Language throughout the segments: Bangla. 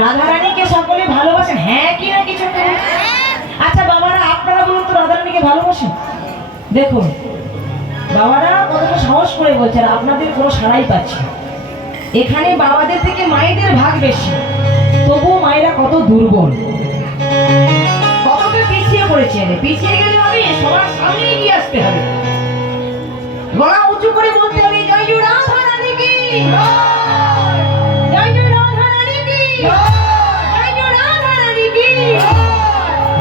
রাধা রানীকে সকলে ভালোবাসেন, হ্যাঁ কি না কিছু? আচ্ছা বাবারা আপনারা বলুন তো, রাধা রানীকে ভালোবাসেন? দেখুন বাবারা কতটা সাহস করে বলছে, আর আপনাদের কোনো সাড়াই পাচ্ছে। এখানে বাবাদের থেকে মায়েদের ভাগ বেশি, তবুও মায়েরা কত দুর্বল, কতটা পিছিয়ে পড়েছে। পিছিয়ে গেলে হবে, সবার সামনে এগিয়ে আসতে হবে, গলা উঁচু করে বলতে হবে, জয় জয় রাধা রানী কি, জয় জয় রাধা রানী কি, জয় জয় রাধা রানী কি,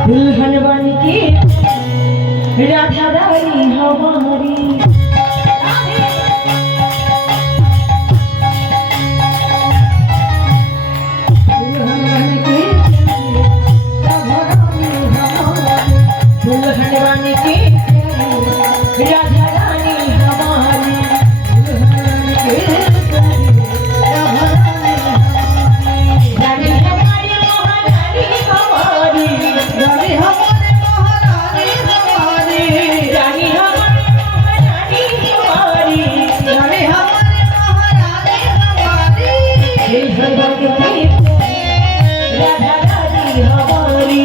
दुल्हन बन के राधा रानी हमारी। दुल्हन बन के राधा रानी हमारी, दुल्हन बन के राधा रानी हमारी, दुल्हन बन के राधा रानी हमारी, रानी हमारी महारानी हमारी, रानी हमारी महारानी हमारी, रानी हमारी महारानी हमारी, दुल्हन बन के राधा रानी हमारी,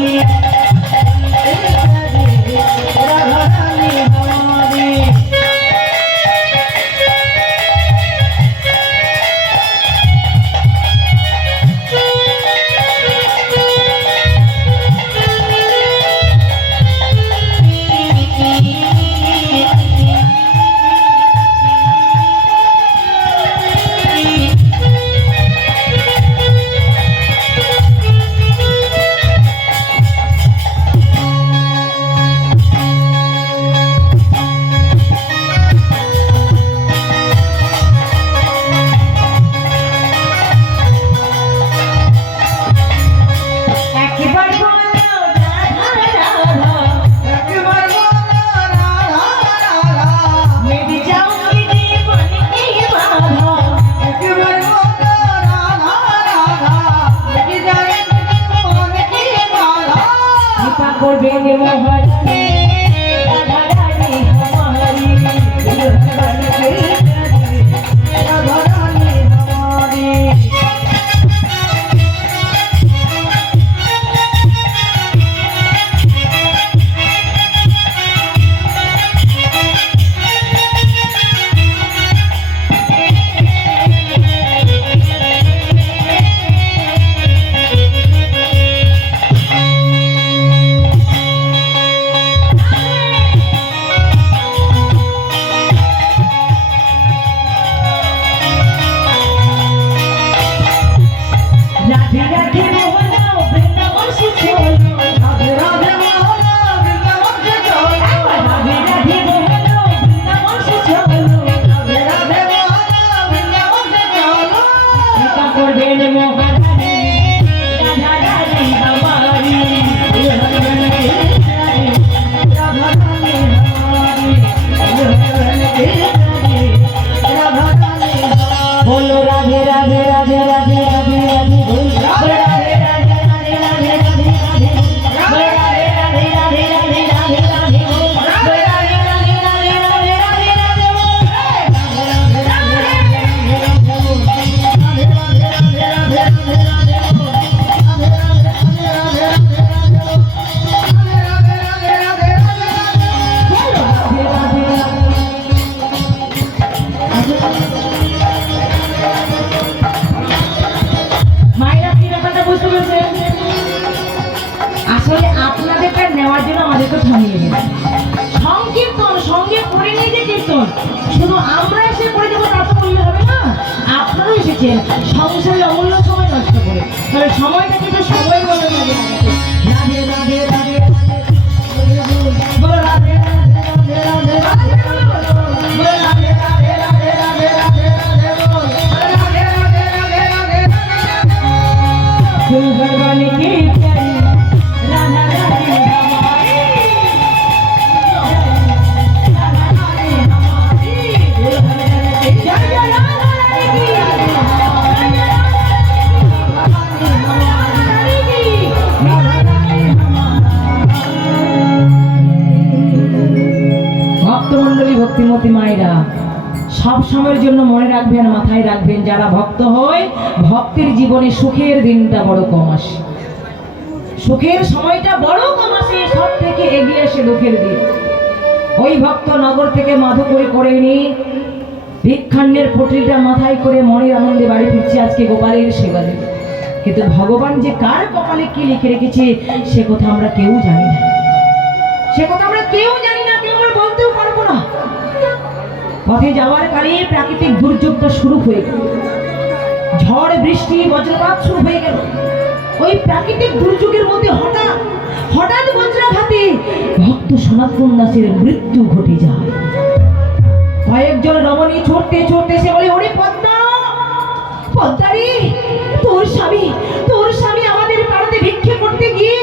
राधा रानी हमारी। সংকীর্তন সঙ্গে করে নিয়ে যে কীর্তন, শুধু আমরা এসে করে দেবো তা তো বললে হবে না। আপনারাও এসেছেন সংসারে অমূল্য সময় নষ্ট করে, তাহলে সময়টাকে তো সবাই বলে রাধে রাধে রাধে বলো রাধে রাধে রাধে রাধে বলো রাধে রাধে রাধে রাধে রাধে রাধে বলো রাধে রাধে রাধে রাধে দুল্হন বন के राधा रानी हमारी, राधा रानी हमारी, दुल्हन बन के जय जय राधा रानी की, ভক্তমন্ডলী ভক্তিমতী মায়েরা সব সময়ের জন্য মনে রাখবেন, মাথায় রাখবেন, যারা ভক্ত হয় ভক্তের জীবনে সুখের দিনটা বড় কম আসে, সুখের সময়টা বড় কম আসে, সব থেকে এগিয়ে আসে দুঃখের দিন। ওই ভক্ত নগর থেকে মাধু করে নি ভিক্ষান্নের পটলিটা মাথায় করে মনের আনন্দে বাড়ি ফিরছে আজকে গোপালের সেবা দেবে। কিন্তু ভগবান যে কার কপালে কি লিখে রেখেছে সে কথা আমরা কেউ জানি না, সে কথা আমরা কেউ জানি না, কেউ আমরা বলতেও পারবো না। পথে যাওয়ার কালে প্রাকৃতিক দুর্যোগটা শুরু হয়ে গেল, ঝড় বৃষ্টি বজ্রপাত শুরু হয়ে গেল। ওই প্রাকৃতিক দুর্যোগের মধ্যে হঠাৎ বজ্রাঘাতে ভক্ত সনাতন দাসের মৃত্যু ঘটে যায়। কয়েকজন রমণী ছুটতে সে বলে, ওরে পদ্মা, পদ্মারি, তোর স্বামী আমাদের পাড়াতে ভিক্ষে করতে গিয়ে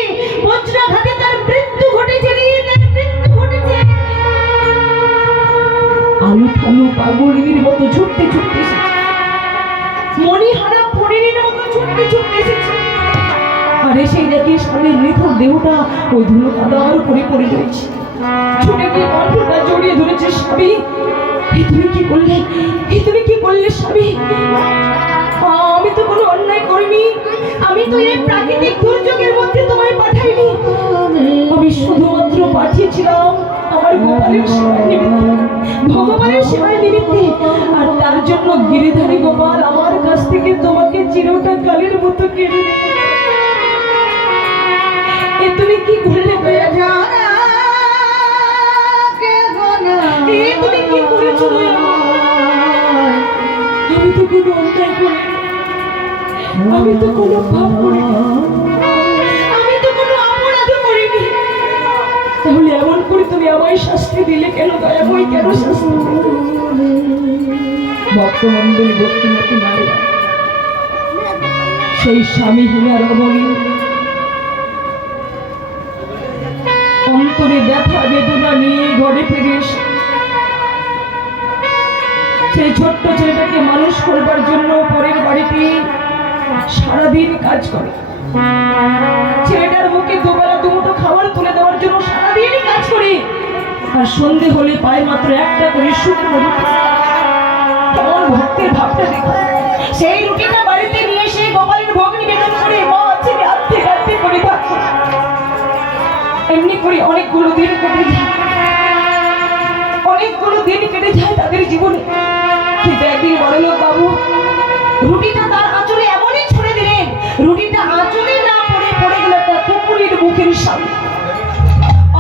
বজ্রাঘাতে তার মৃত্যু ঘটেছে রে, তার মৃত্যু ঘটেছে। আমি থামু পাগলিনীর মতো ছুটতে এসেছি, মণিহারা ফড়িনীর মতো ছুটতে এসেছি। আরে সেই দেখি স্বামীর মৃত দেহটা ওই ধুলো কাদার উপরে পড়ে রয়েছে। ছুটে গিয়ে কণ্ঠটা জড়িয়ে ধরেছে, স্বামী তুমি কি করলে স্বামী? আমি তো কোনো অন্যায় করিনি, আমি তো এই প্রাকৃতিক দুর্যোগের মধ্যে তোমায় পাঠাইনি, আমি শুধুমাত্র পাঠিয়েছিলাম আমার গোপালের সেবায় নিমিত্তে, ভগবানের সেবায় নিমিত্তে। আর তার জন্য গিরিধারী গোপাল আমার কাছ থেকে তোমাকে চিরটা কালের মতো কেড়ে নেবে। তুমি কি করলে? তুমি কি করেছো? আমি তো কোনো অন্যায় করি, আমি তো কোনো পাপ করিনি, আমি তো কোনো অপরাধ করিনি, তাহলে এমন করে তুমি আমায় শাস্তি দিলে কেন? দয়াময় কেন শাস্তি? ভক্তমন্ডলী ভক্তিমতী নারীরা, সেই স্বামীহীনা রমণী অন্তরে ব্যথা বেদনা নিয়ে ঘরে ফিরে এসে সেই ছোট্ট ছেলেটাকে মানুষ করবার জন্য পরের বাড়িতে সারাদিন কাজ করে। ছেলেটার মুখে দুবেলা দুমুঠো খাবার তুলে দেওয়ার জন্য সারাদিন কাজ করে। আর সন্ধে হলে পায় মাত্র একটা করে শুকনো রুটি। কেমন ভক্তের ভাবটা দেখো। সেই রুটিটা বাড়িতে নিয়ে এসে গোপালের ভোগ নিবেদন করে মা ছেলে আত্মে করে থাকে। এমনি করে অনেকগুলো দিন কেটে যায় তাদের জীবনে। কিন্তু একদিন বড়লোক বাবু রুটিটা তার আঁচলে এমনই ছুঁড়ে দিলেন, রুটিটা আঁচলে না পড়ে গেল একটা কুকুরের মুখের সামনে।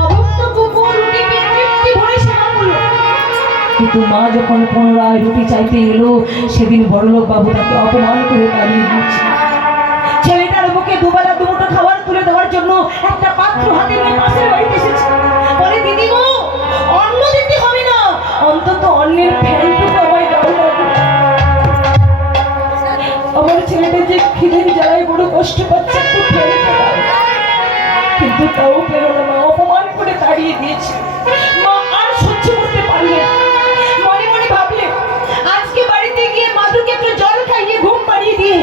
অভুক্ত কুকুর রুটিকে তৃপ্তি ভরে সেবা করলো। কিন্তু মা যখন পুনরায় রুটি চাইতে এলো, সেদিন বড়লোক বাবু তাকে অপমান করে তাড়িয়ে দিয়েছে। ছেলেটার মুখে দুবেলা দুমুঠো খাবার তুলে দেওয়ার জন্য একটা পাত্র হাতে নিয়ে পাশের বাড়িতে এসেছে। বলে, দিদি গো, অন্ন দিতে হবে না, অন্তত অন্যের ফ্যানটুকু আমায় দাও না। আমার ছেলেটা যে খিদের জ্বালায় বড় কষ্ট পাচ্ছে, একটু ফেলে দাও। কিন্তু তাও পেল না, মা অপমান করে তাড়িয়ে দিয়েছে। মা আর সহ্য করতে পারলেন, মনে ভাবলেন আজকে বাড়িতে গিয়ে মাধুকে একটু জল খাইয়ে ঘুম পাড়িয়ে দিয়ে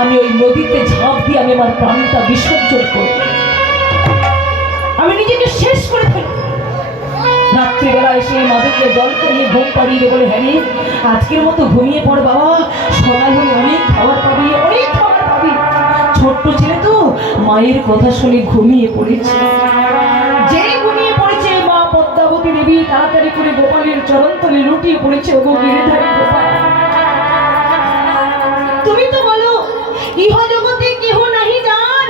আমি ওই নদীতে ঝাঁপ দিয়ে আমি আমার প্রাণটা বিসর্জন করব, আমি নিজেকে শেষ করে ফেলব। রাত্রিবেলা এসে মাধুকে জল খাইয়ে ঘুম পাড়িয়ে বলে, হ্যাঁ রে, আজকের মতো ঘুমিয়ে পড় বাবা, সকাল হলে অনেক খাবার পাবি। ছোট্ট ছেলে তো মায়ের কথা শুনে ঘুমিয়ে পড়েছে। যে ঘুমিয়ে পড়েছে, মা পদ্মাবতী দেবী তাড়াতাড়ি করে গোপালের চরণতলে লুটিয়ে পড়েছে। ওগো গিরিধারী গোপাল, তুমি তো বলো ইহ জগতে কেহ নাহি যার,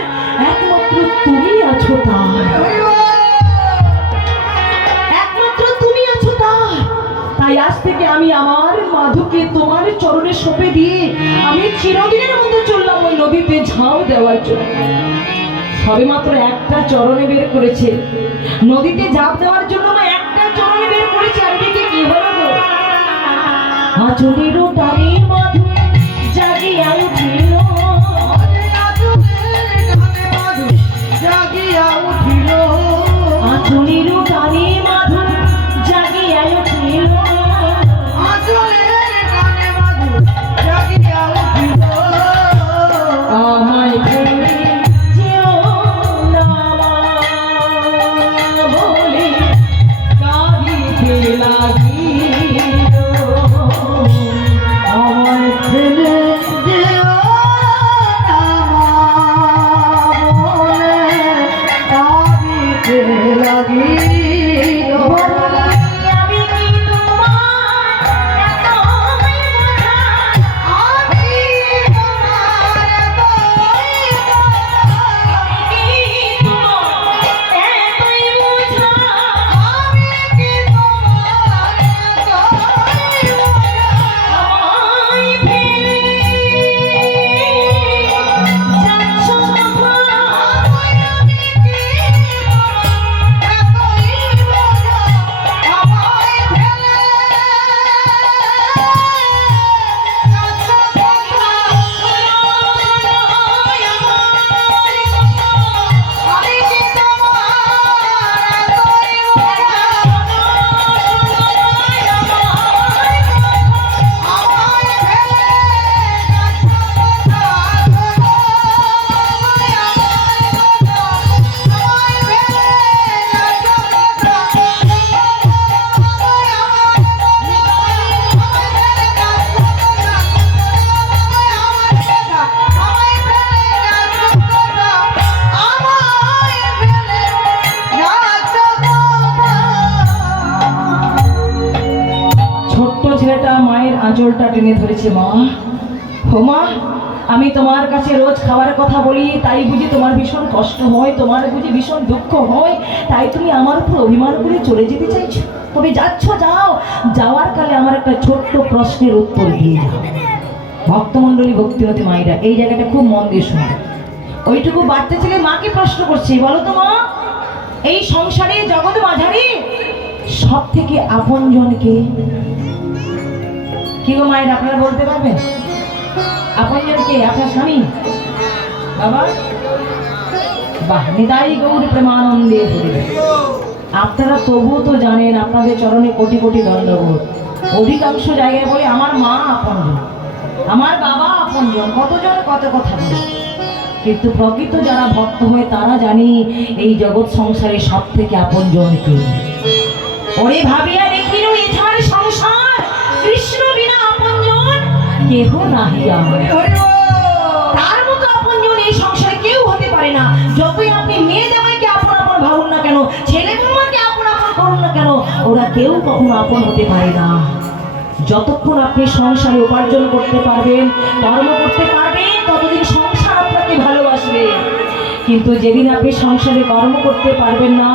একমাত্র তুমি আছো তার, একমাত্র তুমি আছো তার। তাই আজ থেকে আমি আমার মাধুকে তোমার চরণে সঁপে দিয়ে আমি চিরদিনের মতো চললাম ওই নদীতে ঝাঁপ দেওয়ার জন্য। সবে মাত্র একটা চরণে বের করেছে নদীতে ঝাঁপ দেওয়ার জন্য, একটা চরণে বের করেছে। আর দেখে কি হলো, আঁচলেরও টানে মাধু জাগিয়া উঠিল, আঁচলেরও টানে মাধু জাগিয়া উঠিল, আমায় ফেলে যেও না বলে কাঁদিতে লাগিল। ছেলেটা মায়ের আঁচলটা টেনে ধরেছে। মা, ও মা, আমি তোমার কাছে রোজ খাবার কথা বলি, তাই বুঝি তোমার ভীষণ কষ্ট হয়, তোমার বুঝি ভীষণ দুঃখ হয়, তাই তুমি আমার উপর অভিমান করে চলে যেতে চাইছো? তবে যাচ্ছ, যাও, যাওয়ার কালে আমার একটা ছোট্ট প্রশ্নের উত্তর দিয়ে যাও। ভক্তমণ্ডলী, ভক্তিমতী মায়েরা, এই জায়গাটা খুব মন দিয়ে শোনো। ওইটুকু বাচ্চা ছেলে মাকে প্রশ্ন করছে, বলো তো মা, এই সংসারে জগৎ মাঝারি সব থেকে আপনজনকে? কি গো মায়ের, আপনারা বলতে পারবেন আপনজনকে? আপনার স্বামী, বাবা? বাহ, নিতাই গৌর প্রেমানন্দে হরিবে। আপনারা তবুও তো জানেন, আপনাদের চরণে কোটি কোটি দণ্ডবোধ। অধিকাংশ জায়গায় বলে আমার মা আপনজন, আমার বাবা আপনজন, কতজন কত কথা বলে। কিন্তু প্রকৃত যারা ভক্ত হয় তারা জানি এই জগৎ সংসারে সব থেকে আপনজন কে। ওরে ভাবিয়া দেখিল ইথার সংসার, কৃষ্ণ বিনা আপনজন কেহ নাহি আমার। তার মতো আপনজন এই সংসারে কেউ হতে পারে না। যতই আপনি মেয়ে জামাইকে আপন আপন ভাবুন না কেন, ছেলে বৌমাকে আপন আপন করুন না কেন, ওরা কেউ কখনো আপন হতে পারে না। যতক্ষণ আপনি সংসারে উপার্জন করতে পারবেন, কর্ম করতে পারবেন, ততদিন সংসার আপনাকে ভালোবাসবে। কিন্তু যেদিন আপনি সংসারে কর্ম করতে পারবেন না,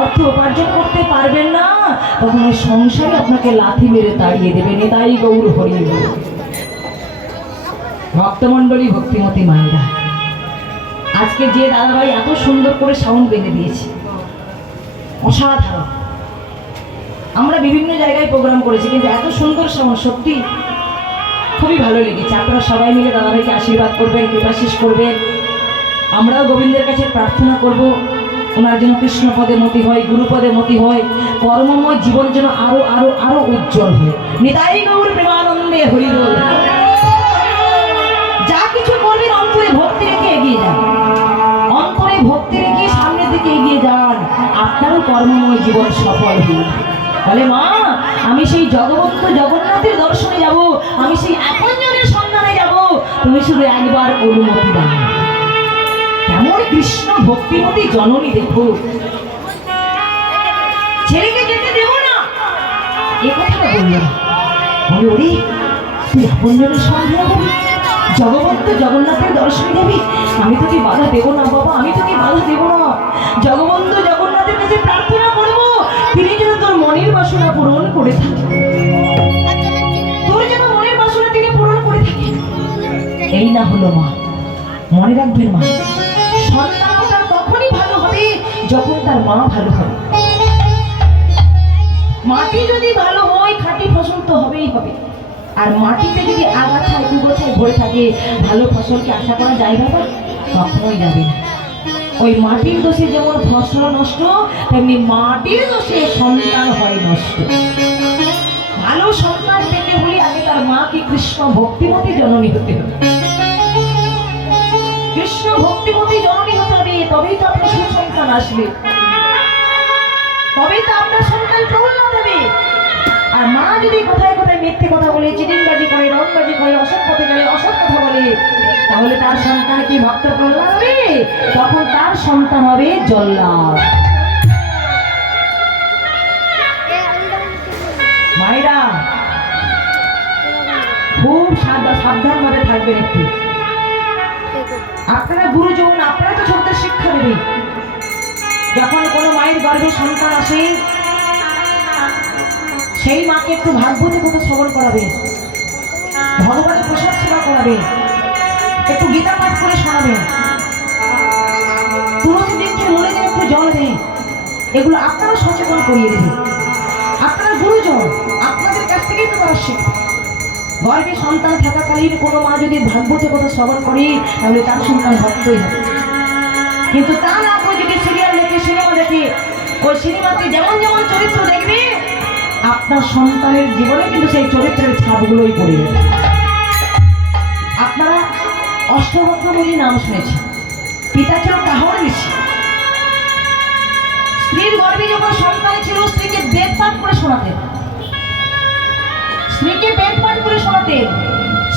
অর্থ উপার্জন করতে পারবেন না, তখন ওই সংসারে আপনাকে লাথি মেরে তাড়িয়ে দেবে। নিতাই গৌর হরি বল। ভক্তমণ্ডলী, ভক্তিমতী মায়েরা, আজকে যে দাদাভাই এত সুন্দর করে সাউন্ড বেঁধে দিয়েছে, অসাধারণ। আমরা বিভিন্ন জায়গায় প্রোগ্রাম করেছি, কিন্তু এত সুন্দর সাউন্ড সত্যি খুবই ভালো লেগেছে। আপনারা সবাই মিলে দাদাভাইকে আশীর্বাদ করবেন, কৃপাশিস করবেন। আমরাও গোবিন্দের কাছে প্রার্থনা করব, ওনার যেন কৃষ্ণপদে মতি হয়, গুরুপদে মতি হয়, কর্মময় জীবন যেন আরো আরো আরো উজ্জ্বল হয়। নিতাই গৌর প্রেমানন্দে হরি বল। যা কিছু করবেন অন্তরে ভক্তি রেখে এগিয়ে যান, অন্তরে ভক্তি রেখে সামনের দিকে এগিয়ে যান, আপনারও কর্মময় জীবন সফল হবে। বলে মা, আমি সেই জগবন্ধু জগন্নাথের দর্শনে যাব, আমি সেই আপনজনের সন্ধানে যাব, তুমি শুধু একবার অনুমতি দাও। কেমন কৃষ্ণ ভক্তিমতী জননী দেখো, ছেলেকে যেতে দেব না এ কথাটা বললো। বলে ওরে, তুই আপনজনের সন্ধানে যাবি, জগবন্ধু জগন্নাথের দর্শনে যাবি, আমি তোকে বাধা দেব না বাবা, আমি তোকে বাধা দেব না। জগবন্ধু জগন্নাথের কাছে প্রার্থনা করবো, তিনি যেন তোর মনের বাসনা পূরণ করে থাকে, তোর যেন মনের বাসনা তিনি পূরণ করে থাকে। এই না হলো মা, মনে রাখবেন মা, সন্তানটা তখনই ভালো হবে যখন তার মা ভালো হবে। মাটি যদি ভালো হয়, খাঁটি ফসল তো হবেই হবে। আর মাটিতে যদি আগাছায় কুগোছায় ভরে থাকে, ভালো ফসলকে আশা করা যায় বাবা? কখনোই যাবে না। ওই মাটির দোষে যেমন ফসল নষ্ট, তেমনি মাটির দোষে সন্তান হয় নষ্ট। ভালো সন্তান পেতে হলে আগে তার মাকে কৃষ্ণ ভক্তিমতী জননী হতে হবে, কৃষ্ণ ভক্তিমতী জননী হতে হবে। তবেই তো আপনার সুসন্তান আসবে, তবেই তো আপনার সন্তান প্রবল হবে। আর মা যদি কোথায় কোথায় মিথ্যে কথা বলে, চিটিংবাজি করে, রংবাজি করে, অসৎ পথে গেলে অসৎ কথা বলে, তাহলে তার সন্তান কি ভক্ত প্রহ্লাদ হবে? তখন তার সন্তান হবে জল্লাদ। মায়েরা খুব সাবধান ভাবে থাকবেন একটু। আপনারা গুরুজন, আপনারা তো ছোটদের শিক্ষা দেবেন। যখন কোনো মায়ের গর্ভে সন্তান আসে, সেই মাকে একটু ভাগবতী কথা শ্রবণ করাবেন, ভগবানের প্রসাদ সেবা করাবেন, একটু গীতা পাঠ করে শোনাবেন, তুলসী বৃক্ষের মূলে যেন একটু জল দেন। এগুলো আপনারা সচেতন করিয়ে দেবেন। আপনারা গুরুজন, আপনাদের কাছ থেকেই তো তারা শিখবে। গর্ভে সন্তান থাকাকালীন কোনো মা যদি ভাগবতী কথা শ্রবণ করে, তাহলে তার সন্তান ভক্তই হবে। কিন্তু তা না করে যদি সিরিয়াল দেখে, সিনেমা দেখে, ওই সিনেমাতে যেমন যেমন চরিত্র দেখবে, আপনার সন্তানের জীবনে কিন্তু সেই চরিত্রের ছাপগুলোই পড়ে যাবে। আপনারা অষ্টভদ্রময়ী নাম শুনেছেন, পিতা ছিল কাহর ঋষি। স্ত্রীর গর্ভে যখন সন্তান ছিল, স্ত্রীকে বেদ পাঠ করে শোনাতেন, স্ত্রীকে বেদ পাঠ করে শোনাতেন।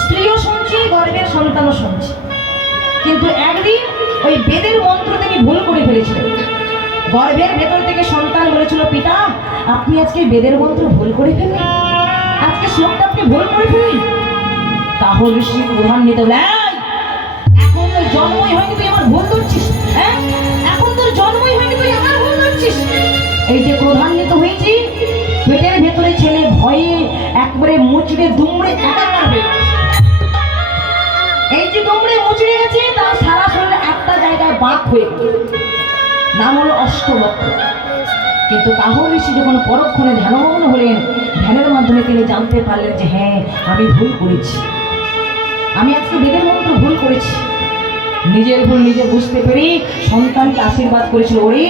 স্ত্রীও শুনছে, গর্ভের সন্তানও শুনছে। কিন্তু একদিন ওই বেদের মন্ত্র তিনি ভুল করে ফেলেছিলেন। গর্ভের ভেতর থেকে সন্তান বলেছিল, পিতা আপনি আজকে বেদের মন্ত্র ভুল করে ফেললেন, আজকে শ্লোকটা আপনি ভুল করে ফেলেন। তাহলে শ্রী প্রধান নিতে বলে, এখন তোর জন্মই হয়নি তুই আমার ভুল ধরছিস, হ্যাঁ এখন তোর জন্মই হয়নি তুই আমার ভুল ধরছিস। এই যে প্রধান্বিত হয়েছি, পেটের ভেতরে ছেলে ভয়ে একবারে মুচড়ে দুমড়ে একাকার হয়ে গেছে। এই যে দুমড়ে মুচড়ে গেছে, তার সারা শরীরে একটা জায়গায় বাঁক হয়ে গেছে, নাম হলো অষ্টবক্র। কিন্তু কাহর ঋষি যখন পরক্ষণে ধ্যানমগ্ন হলেন, ধ্যানের মাধ্যমে তিনি জানতে পারলেন যে হ্যাঁ আমি ভুল করেছি, আমি আজকে বেদের মন্ত্র ভুল করেছি। নিজের ভুল নিজে বুঝতে পেরে সন্তানকে আশীর্বাদ করেছিল, ওরে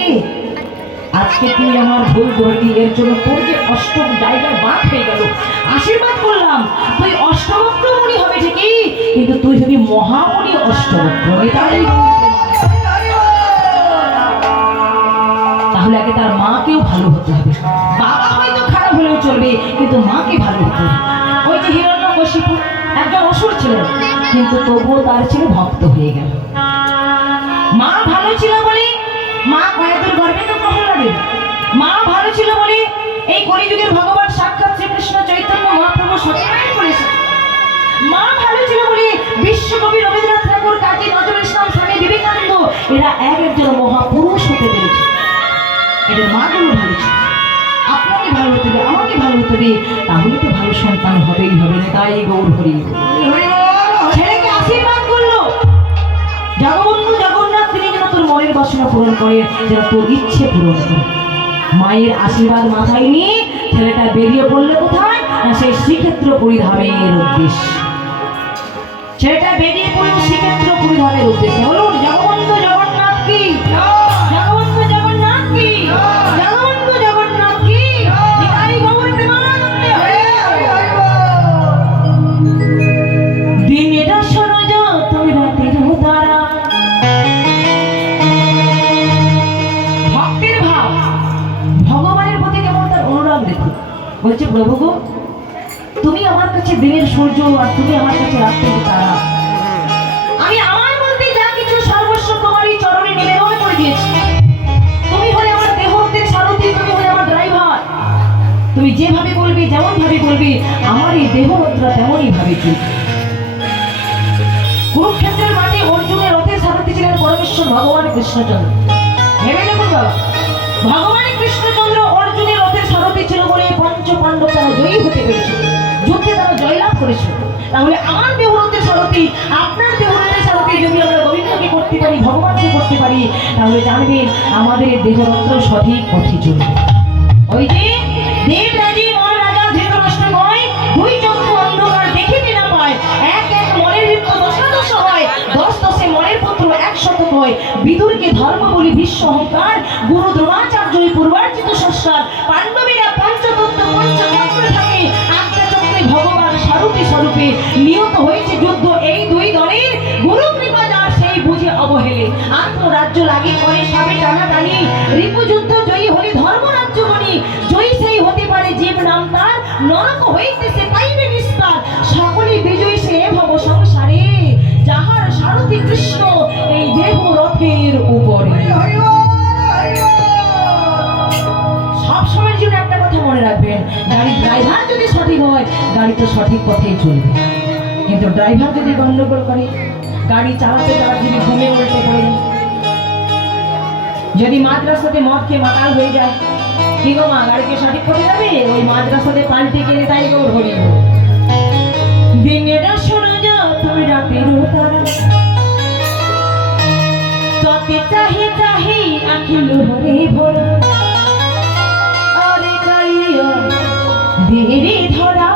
আজকে তুই আমার ভুল ধরলি, এর জন্য তোর যে অষ্টম জায়গায় বাঁক হয়ে গেল, আশীর্বাদ করলাম তুই অষ্টবক্র মুনি হবে ঠিকই, কিন্তু তুই যদি মহামুনি অষ্টবক্র। তাহলে আগে তার মাকেও ভালো হতে হবে। বাবা হয়তো খারাপ হলেও চলবে, কিন্তু মাকে ভালো হতে হবে। ওই যে হিরণ্যকশিপু একজন অসুর ছিল, কিন্তু তবুও তার ছিল ভক্ত হয়ে গেল। মা ভালো ছিল বলে মা কয়েকদিন গর্বে তো প্রহ্লাদের, মা ভালো ছিল বলে এই কলিযুগের ভগবান সাক্ষাৎ শ্রীকৃষ্ণ চৈতন্য মহাপ্রভু সত্যনারায়ণ করেছে। মা ভালো ছিল বলে বিশ্বকবি রবীন্দ্রনাথ ঠাকুর, কাজী নজরুল ইসলাম, স্বামী বিবেকানন্দ এরা একজন মহাপুরুষ হতে পেরেছে। এদের মাগুলো ভালো ছিল। আপনাকে ভালো হতে হবে, আমাকে ভালো হতে হবে, তাহলে তো ভালো সন্তান হবেই হবে। তাই গৌর হরি ছেলেকে আশীর্বাদ করলো, জগবন্ধু জগন্নাথ তিনি যেন তোর মনের বাসনা পূরণ করে, যেন তোর ইচ্ছে পূরণ করে। মায়ের আশীর্বাদ মাথায় নিয়ে ছেলেটা বেরিয়ে পড়লো কোথায় না, সেই শ্রীক্ষেত্র পরিধামের উদ্দেশ্যে। ছেলেটা বেরিয়ে পড়লো শ্রীক্ষেত্র পরিধামের উদ্দেশ্যে। বলুন জগবন্ধু জগন্নাথ কি, জগবন্ধু জগন্নাথ কি, জগবন্ধু জগন্নাথ কি, নিতাই গৌর প্রেমানন্দে হরে দিনেটা শোনো যা তুমি রাতের তারা। ভক্তের ভাব, ভগবানের প্রতি কেমন তার অনুরাগ দেখো। বলছে প্রভু গো, তুমি আমার কাছে দিনের সূর্য আর তুমি আমার কাছে রাত্রের তারা। আমি আমার বলতে যা কিছু সর্বস্ব তোমারই চরণে নিবেদন করে দিয়েছি। তুমি হলে আমার দেহত্বের সারথি, তুমি হলে আমার ড্রাইভার। তুমি যেভাবে বলবে, যেমন ভাবে বলবে, আমার এই দেহরত্রা তেমনই ভাবে চলবে। কুরুক্ষেত্রের মাঠে অর্জুনের রথের সারথি ছিলেন পরমেশ্বর ভগবান কৃষ্ণচন্দ্র। ভেবে দেখুন বাবা, ভগবান কৃষ্ণচন্দ্র অর্জুনের রথের সারথি ছিল বলে পঞ্চ পাণ্ডব তারা জয়ী হতে পেরেছিল, যুদ্ধে তারা জয়লাভ করেছিল। তাহলে আমার দেহরথের সারথি, আপনার দেহরথের সারথি যদি আমরা গোবিন্দকে করতে পারি, ভগবানকে করতে পারি, তাহলে জানবেন আমাদের দেহরত্র সঠিক পথে চলবে। ওই যে দেবরাজি মন রাজা ধৃতরাষ্ট্রময়, দুই চক্ষু অন্ধকার দেখিতে না পায়, এক এক মনের হৃত্য দশাদশ হয়, দশ দশে মনের পুত্র 100 হয়। বিদুরকে ধর্ম বলি বিশ্ব অহংকার, গুরু দ্রোণাচার্য পূর্বার্জিত সংস্কার, পাণ্ডবেরা পঞ্চতত্ত্ব পঞ্চচক্রে থাকে, আজ্ঞা চক্রে ভগবান সারথি স্বরূপে নিয়ত হয়েছে যুদ্ধ এই দুই দলের। গুরু কৃপা যার সেই বুঝে অবহেলে, আত্মরাজ্য লাগে করে সবে টানাটানি, রিপুযুদ্ধ জয়ী হলে ধর্মরাজ্য বনি, জয়ী সেই হতে পারে জীব নাম তার, নরক হইতে সে পাইবে নিস্তার, সকলে বিজয়ী সে ভব সংসারে, যাহার সারথি কৃষ্ণ এই দেহ রথের উপরে। সবসময়ের জন্য একটা কথা মনে রাখবেন, গাড়ির ড্রাইভার যদি সঠিক হয়, গাড়ি তো সঠিক পথেই চলবে। কিন্তু ড্রাইভার যদি গন্ডগোল করে, গাড়ি চালাতে চালাতে যদি ঘুমে উল্টে পড়ে, যদি মাদ্রাসাতে মদ খেয়ে মাতাল হয়ে যায়, কি গো মা, গাড়িকে সঠিক পথে যাবে? ওই মাদ্রাসাতে পাল্টে গেলে তাই গৌর হরি। দিনেরা শোনো যা তুমি রাতের তারা, ততে চাহি চাহি আখিল হরে ভরা, আরে কাইয়া দেরি ধরা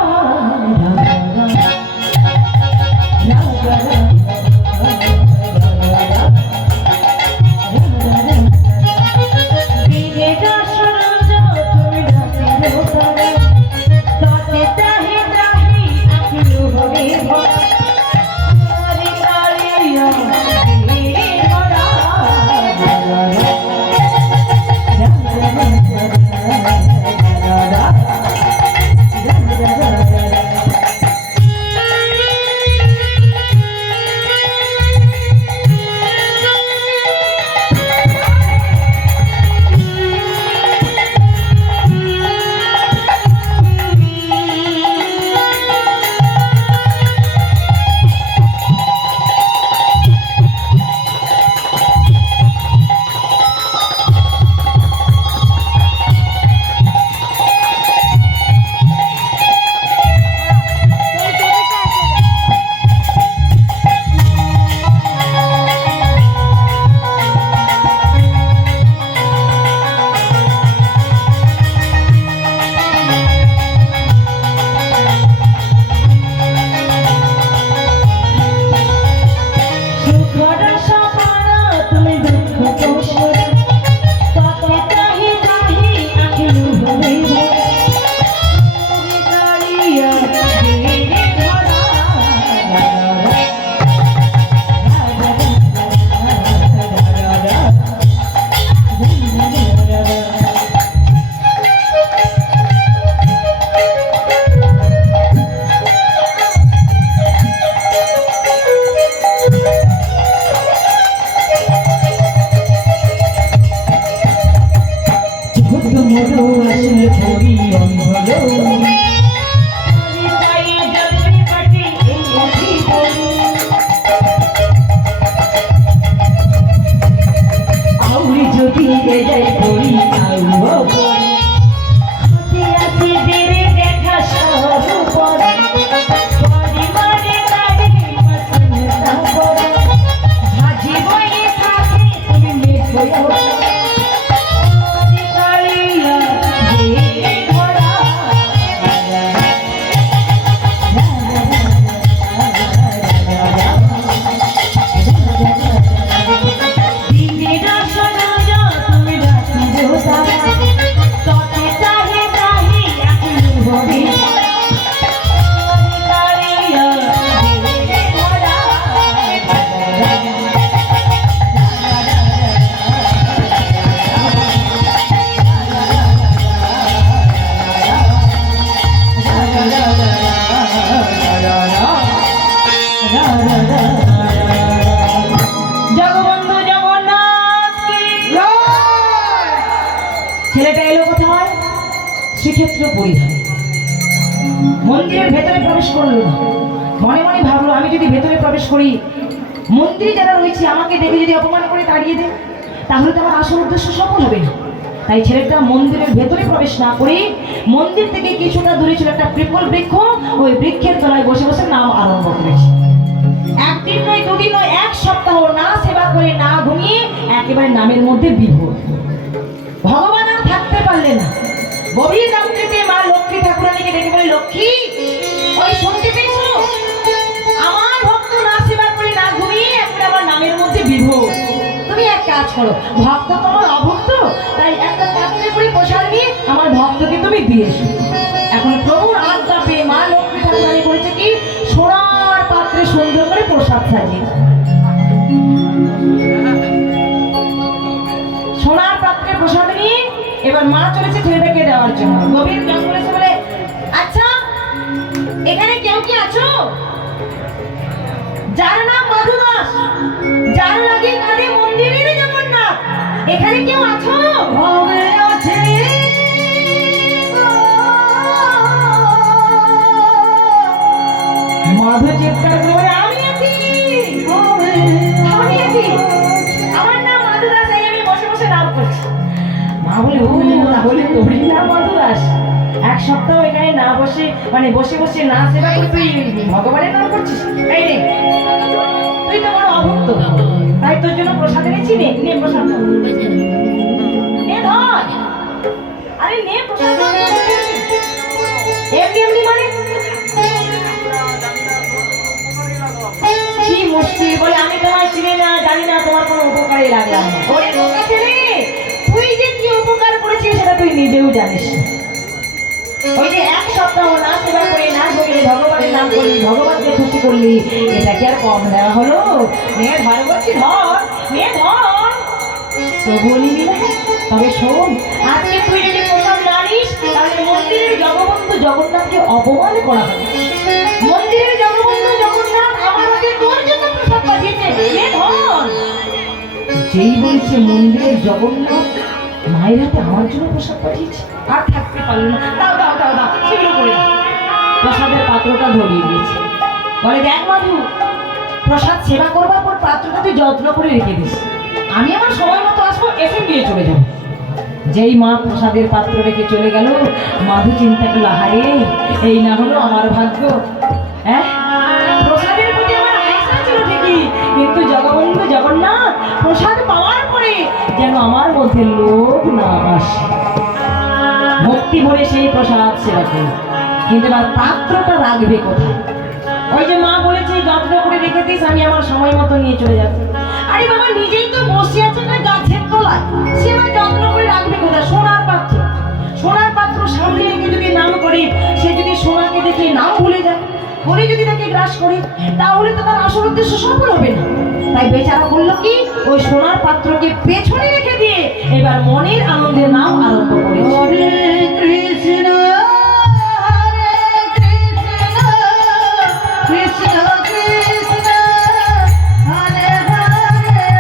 কৃষ্ণ পরিধান। মন্দিরের ভেতরে প্রবেশ করলো না, মনে মনে ভাবলো আমি যদি ভেতরে প্রবেশ করি, মন্দিরে যারা রয়েছে আমাকে দেখে যদি অপমান করে তাড়িয়ে দেয়, তাহলে তো আমার আসল উদ্দেশ্য সফল হবে না। তাই ছেলেটা মন্দিরের ভেতরে প্রবেশ না করে মন্দির থেকে কিছুটা দূরে ছিল একটা পিপল বৃক্ষ, ওই বৃক্ষের তলায় বসে বসে নাম আরম্ভ করেছে। একদিন নয়, দুদিন নয়, এক সপ্তাহ না সেবা করে না ঘুমিয়ে একেবারে নামের মধ্যে বিভোর। ভগবান আর থাকতে পারলেন না। গভীর রাত্রিতে মা লক্ষ্মী ঠাকুরানীকে ডেকে বলে, লক্ষ্মী, ওই শুনতে পেয়েছো আমার ভক্ত না সেবা করে না ঘুমিয়ে একেবারে আমার নামের মধ্যে বিভোর। তুমি এক কাজ করো, ভক্ত তোমার অভক্ত, তাই একটা পাত্রে করে প্রসাদ নিয়ে আমার ভক্তকে তুমি দিয়ে এসো। এখন প্রভুর আজ্ঞা পেয়ে মা লক্ষ্মী ঠাকুরানী করেছে কি, সোনার পাত্রে সুন্দর করে প্রসাদ সাজিয়ে, সোনার পাত্রে প্রসাদ নিয়ে এবার মা চলেছে ছেলেটাকে দেওয়ার জন্য। গভীর জঙ্গলে এসে বলে, আচ্ছা এখানে কেউ কি আছো যার নাম মধু দাস, যার লাগে কাঁদে মন্দিরের জগন্নাথ, এখানে কেউ আছো? আছে মাধু চিৎকার করে, আমি আছি, আমি আছি, আমার নাম মধু দাস, এই আমি বসে বসে নাম করছি। মা বলে, ও তাহলে তোরই নাম মধু দাস? এক সপ্তাহ এখানে না বসে, মানে বসে বসে না সেবা করে তুই ভগবানের নাম করছিস? এই নে, তুই তো বড় অভক্ত, তাই তোর জন্য প্রসাদ এনেছি, নে নে প্রসাদ, নে ধর, আরে নে প্রসাদ, এমনি এমনি মানে কি মুশকিল। বলে, আমি তোমায় চিনি না, জানি না, তোমার কোনো উপকারে লাগলাম না। ওরে বোকা ছেলে, তুই যে কি উপকার করেছিস সেটা তুই নিজেও জানিস। ওই যে এক সপ্তাহ না সেবা করে না ঘুমিয়ে ভগবানের নাম করলি, ভগবানকে খুশি করলি, এটা কি আর কম দেওয়া হলো? মেয়ে ধর বলছি, ধর, মেয়ে ধর। তো বলিনি না, তবে শোন, আজকে তুই যদি প্রসাদ না নিস তাহলে মন্দিরের জগবন্ধু জগন্নাথকে অপমান করা হবে। মন্দিরের জগবন্ধু জগন্নাথ আমার হাতে তোর জন্য প্রসাদ পাঠিয়েছে, মেয়ে ধর। যেই বলছে মন্দিরের জগন্নাথ মায়ের হাতে আমার জন্য প্রসাদ পাঠিয়েছে, আর থাকতে পারলো না, দাও দাও দাও দাও, সেগুলো করে দাও। প্রসাদের পাত্রটা ধরিয়ে দিয়েছে, বলে, দেখ মাধু, প্রসাদ সেবা করবার পর পাত্রটা তুই যত্ন করে রেখে দিস, আমি আমার সময় মতো আসবো, এসে নিয়ে চলে যাবো। যেই মা প্রসাদের পাত্র রেখে চলে গেল, মাধু চিন্তা করলো, হারে এই না হলো আমার ভাগ্য। হ্যাঁ, প্রসাদের প্রতি আমার আশা ছিল ঠিকই, কিন্তু জগবন্ধু জগন্নাথ প্রসাদ পাওয়ার পরে যেন আমার মধ্যে লোভ না আসে। ভক্তি ভরে সেই প্রসাদ সেবা করে, কিন্তু এবার পাত্রটা রাখবে কোথায়? ওই যে মা বলেছে যত্ন করে রেখে দিস, আমি আমার সময় মতো নিয়ে চলে যাচ্ছি। আরে বাবা, নিজেই তো বসে আছে না গাছের তলায়, সে এবার যত্ন করে রাখবে কোথায়? সোনার পাত্র, সোনার পাত্র সামনে রেখে যদি নাম করে, সে যদি সোনাকে দেখে নাম ভুলে যায়, ভুলে যদি তাকে গ্রাস করে, তাহলে তো তার আসল উদ্দেশ্য সফল হবে না। তাই বেচারা বললো কি, ওই সোনার পাত্রকে পেছনে রেখে দিয়ে এবার মনের আনন্দে নাম আরম্ভ করে, হরে কৃষ্ণ কৃষ্ণ কৃষ্ণ হরে হরে,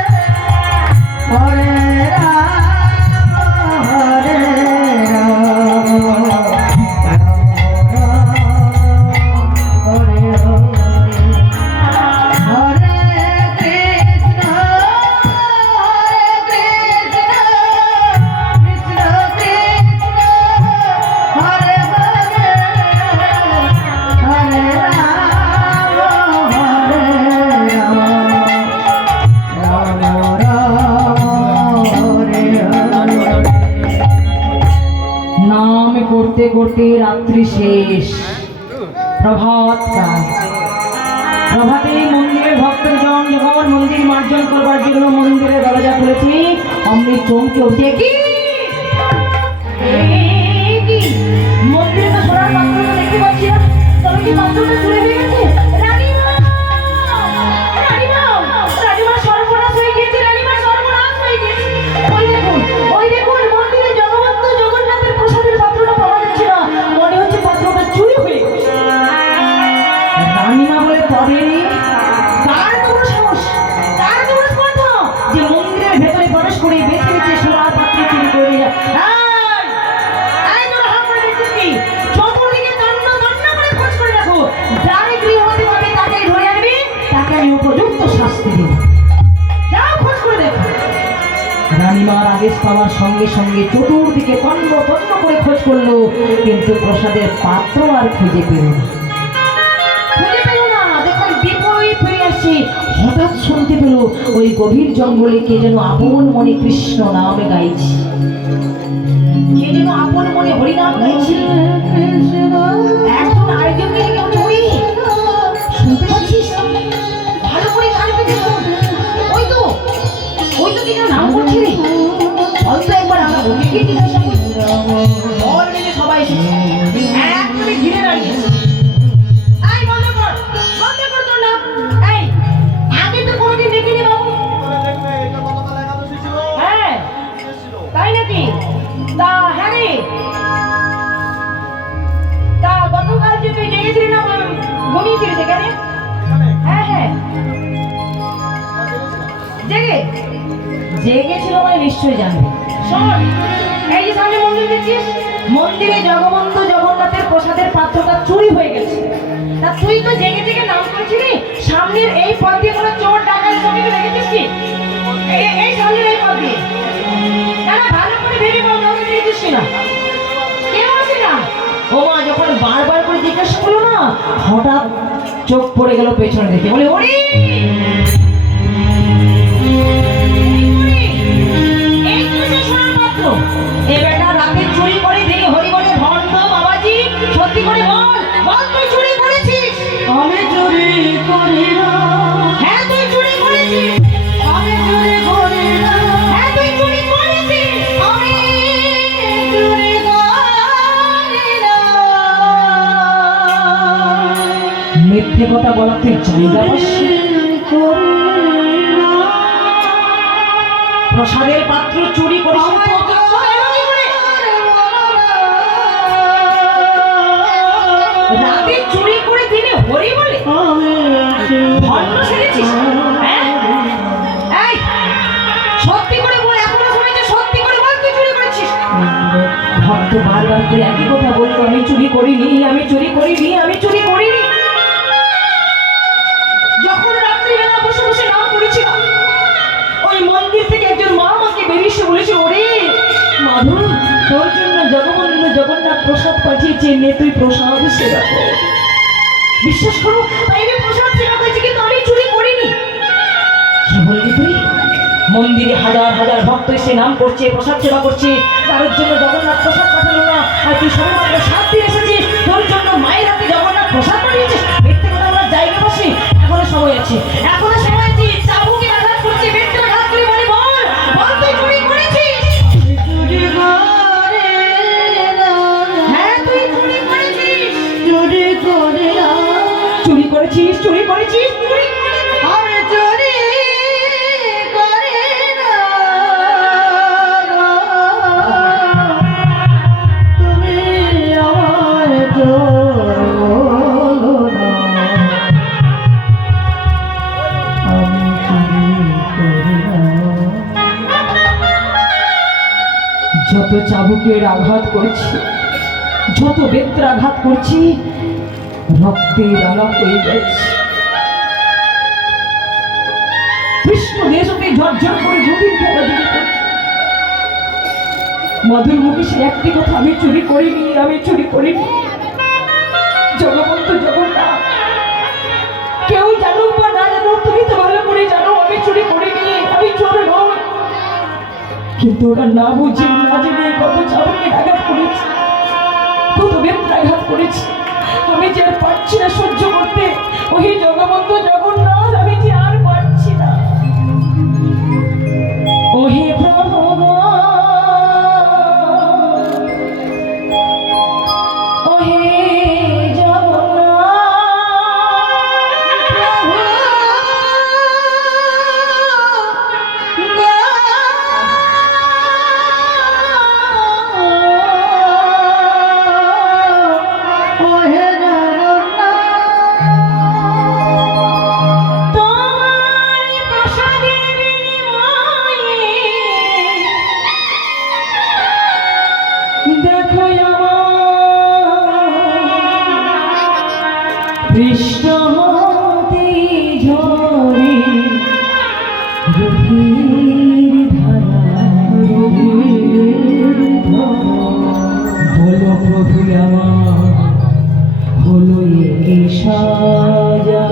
হরে রাম হরে রাম, হরে হরে কৃষ্ণ কৃষ্ণ কৃষ্ণ হরে হরে, হরে রাম হরে রাম, রাম রাম হরে হরে। নাম করতে করতে রাত্রি শেষ, প্রভাত কাল। প্রভাতে মন্দিরের ভক্তজন যখন মন্দির মার্জন করবার জন্য মন্দিরের দরজা খুলেছে, অমনি চমকে উঠে, কি মন্দিরে তো সোনার পাত্রটা দেখতে পাচ্ছি না, তবে কি পাত্রটা চুরি হয়ে গেছে? রানীমা, রানীমা, রানীমা সর্বনাশ হয়ে গিয়েছে, রানীমা সর্বনাশ হয়ে গিয়েছে। ওই দেখুন, ওই দেখুন, মন্দিরে জগবন্ধু জগন্নাথের প্রসাদের পাত্রটা পাওয়া যাচ্ছে না, মনে হচ্ছে পাত্রটা চুরি হয়ে গেছে। রানীমা বলে, তবে কার তোমার সাহস, কার তোমার স্পর্ধা যে মন্দিরের ভেতরে প্রবেশ করে বেছে বেছে সোনার পাত্র চুরি করে নিয়ে যায়? আমি উপযুক্ত শাস্তি দেব। যাও খোঁজ করে দেখো। রানীমার আদেশ পাওয়ার সঙ্গে সঙ্গে চতুর্দিকে তন্ন তন্ন করে খোঁজ করলো, কিন্তু প্রসাদের পাত্র আর খুঁজে পেল না। দেখুন বিপরীত ফিরে আসছে। হঠাৎ শুনতে পেল ওই গভীর জঙ্গলে কে যেন আপন মনে কৃষ্ণ নাম গাইছে, কে যেন আপন মনে হরিনাম গাইছে। একজন আরেকজনকে কেউ চড়ি শুনতে পাচ্ছিস? ভালো করে কান পেতে শোন। ওই তো কি যেন নাম করছি রে। অল্প একবার আমরা ওকে জিজ্ঞাসা করি। অলরেডি সবাই এসেছে, একদমই ঘিরে দাঁড়িয়েছে। এই বন্ধ কর তোর নাম। এই আগে তো কোনোদিন দেখিনি বাবু। হ্যাঁ তাই নাকি? তা হ্যাঁ রে, তা গতকাল যে তুই জেগেছিলি না ঘুমিয়েছিলি সেখানে? হ্যাঁ জেগেছিল মানে নিশ্চয়ই জানবে। শোন, এই যে সামনে মন্দির দেখছিস, মন্দিরে জগবন্ধু জগন্নাথের প্রসাদের পাত্রটা চুরি হয়ে গেছে। তা তুই তো জেগে জেগে নাম করেছিলি, সামনের এই পথ দিয়ে কোনো চোর ডাকাত সঙ্গে দেখেছিস কি? এই সামনের এই পথ দিয়ে না ভালো করে ভেবে বল, কাউকে দেখেছিস কিনা? কেউ আছে না? ও মা যখন বারবার করে জিজ্ঞাসা করলো না, হঠাৎ চোখ পড়ে গেল পেছনে দেখে, বলে ওরে রাতে চুরি করে দিলি হরি বলে ভণ্ড বাবাজি, সত্যি করে বল তুই চুরি করেছিস? আমি চুরি করি না। হ্যাঁ তুই চুরি করেছিস। আমি চুরি করি না। হ্যাঁ তুই চুরি করেছিস। আমি চুরি করি না। মিথ্যে কথা বলা তুই জায়গা পাচ্ছি? প্রসাদের পাত্র চুরি করিস? রাতে চুরি করে দিনে হরি বলে ভণ্ড সেরেছিস? এই সত্যি করে বল, এখনো শুনেছিস? সত্যি করে বল তুই চুরি করেছিস? ভক্ত বারবার করে একই কথা বলতো, আমি চুরি করিনি, আমি চুরি করিনি, আমি চুরি করিনি। যখন রাত্রিবেলা বসে বসে নাম করেছিলাম, ওই মন্দির থেকে একজন মা আমাকে বেরিয়ে বলেছে, ওরে মাধু তোর জন্য জগবন্ধু জগন্নাথ প্রসাদ পাঠিয়েছে, নে তুই প্রসাদ সেবা কর। বিশ্বাস করো তাই আমি প্রসাদ সেবা করেছি, কিন্তু আমি চুরি করিনি। কি বলবি তুই? মন্দিরে হাজার হাজার ভক্ত এসে নাম করছে, প্রসাদ সেবা করছে, কারোর জন্য জগন্নাথ প্রসাদ পাঠালো না, আর তুই সবাই মাত্র 7 দিন এসেছিস, তোর জন্য মায়ের হাতে জগন্নাথ প্রসাদ পাঠিয়েছিস। মিথ্যে কথা বলার জায়গা পাচ্ছি? এখনো সময় আছে, এখনো সময় আছে। চাবুকে আঘাত করছে, মিথ্যে আঘাত করে বলে বল তুই চুরি করেছিস? চুরি করে না। হ্যাঁ তুই চুরি করেছিস। চুরি করে না। চুরি করেছিস, চুরি করেছিস, চুরি আমি চুরি করে না। তুমি আমার চোর বলো না, আমি চুরি করি না। যত চাবুকের আঘাত করছি, যত বেত্রাঘাত করছি, রক্তে রাঙা হয়ে যাচ্ছে। কৃষ্ণ দেশকে ঝরঝর করে নদীর খেলা দিকে পড়ছে। মধুর মুখে সে একটি কথা, আমি চুরি করিনি, আমি চুরি করিনি। জগবন্ধু জগন্নাথ, কেউ জানুক বা না জানুক, তুমি তো ভালো করে জানো আমি চুরি করিনি, আমি চোর নই। কিন্তু ওরা না বুঝে না জেনে কত চাবুকের আঘাত করেছে, কত বেত্রাঘাত করেছে। আমি যে আর পারছি না সহ্য করতে। ওই জগবন্ধু জগন্নাথ, আমি যে আর পারছি না। ওহে প্রভু ওহে বৃষ্টি ঝড় ভুলে আমার হলো এই সাজা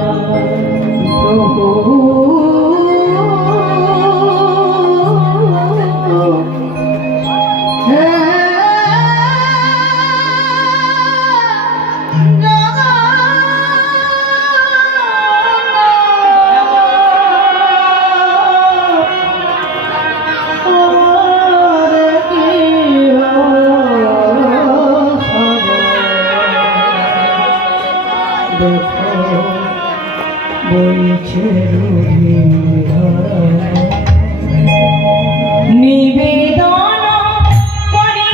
প্রভু নিবেদন করি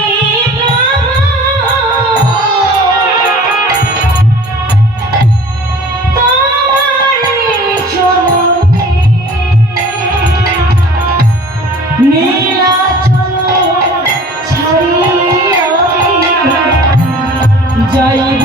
নীলাচল ছাড়িয়া যাইব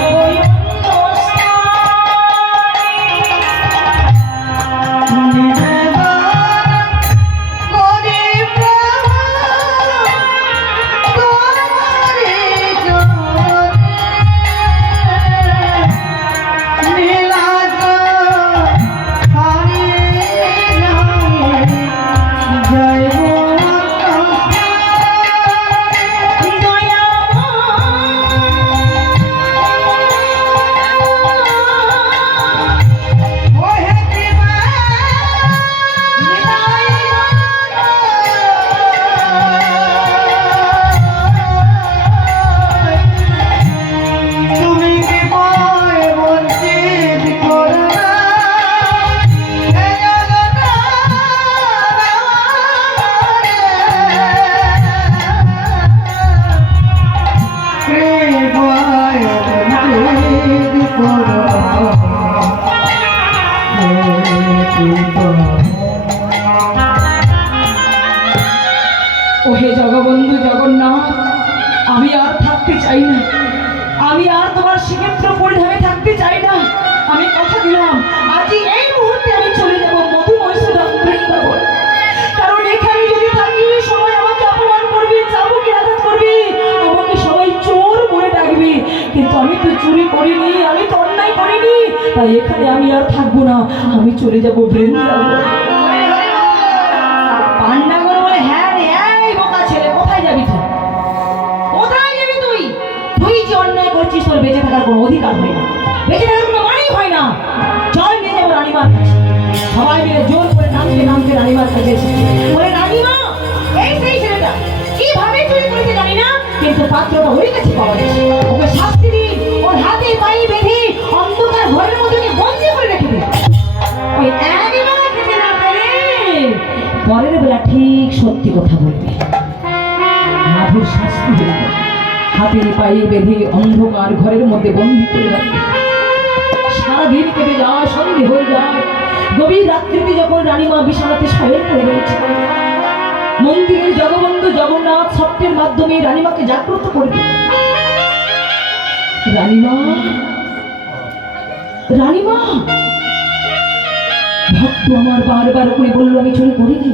ওহে জগবন্ধু জগন্নাথ, আমি আর থাকতে চাই না, আমি আর তোমার শ্রীক্ষেত্র পরিধামে থাকতে চাই না। আমি কথা দিলাম আজই এই মুহূর্তে আমি চলে যাব মধুময় সুধাম বৃন্দাবন। কারণ এখানে যদি থাকি সবাই আমাকে অপমান করবে, চাবুকে আঘাত করবে, আমাকে সবাই চোর বলে ডাকবে। কিন্তু আমি তো চুরি করিনি, আমি তো অন্যায় করিনি, তাই এখানে আমি আর থাকবো না, আমি চলে যাব বৃন্দাবন। পান্ডাগর বলে হ্যাঁ রে, এই বোকা ছেলে, কোথায় যাবি তুই? কোথায় যাবি তুই? তুই যে অন্যায় করছিস তোর বেঁচে থাকার কোনো অধিকার হয় না, বেঁচে থাকার কোনো মানেই হয় না। চল নিয়ে যাবো রানীমার কাছে। সবাই মিলে জোর করে নামতে নামতে রানীমার কাছে এসেছে। বলে রানীমা, এই সেই ছেলেটা কিভাবে চুরি করেছে জানি না, কিন্তু পাত্রটা ওর কাছে পাওয়া গেছে। ওকে শাস্তি দিন, ওর হাতে পায়ে বেঁধে অন্ধকার ঘরের মধ্যে বন্দি করে রেখে দিন। ওই একবার খেতে না পেরে পরের বেলা ঠিক সত্যি কথা বলবে। মাধুর শাস্তি হইল হাতে পায়ে বেঁধে অন্ধকার ঘরের মধ্যে বন্দি করে রাখবে। সারাদিন কেটে যায়, সন্ধে হয়ে যায়। গভীর রাত্রিতে যখন রানীমা বিছানাতে শয়ন করে রয়েছে, মন্দিরের জগবন্ধু জগন্নাথ স্বপ্নের মাধ্যমে রানীমাকে জাগ্রত করবে। রানীমা, রানীমা, ভক্ত আমার বারবার করে বলল আমি চুরি করিনি,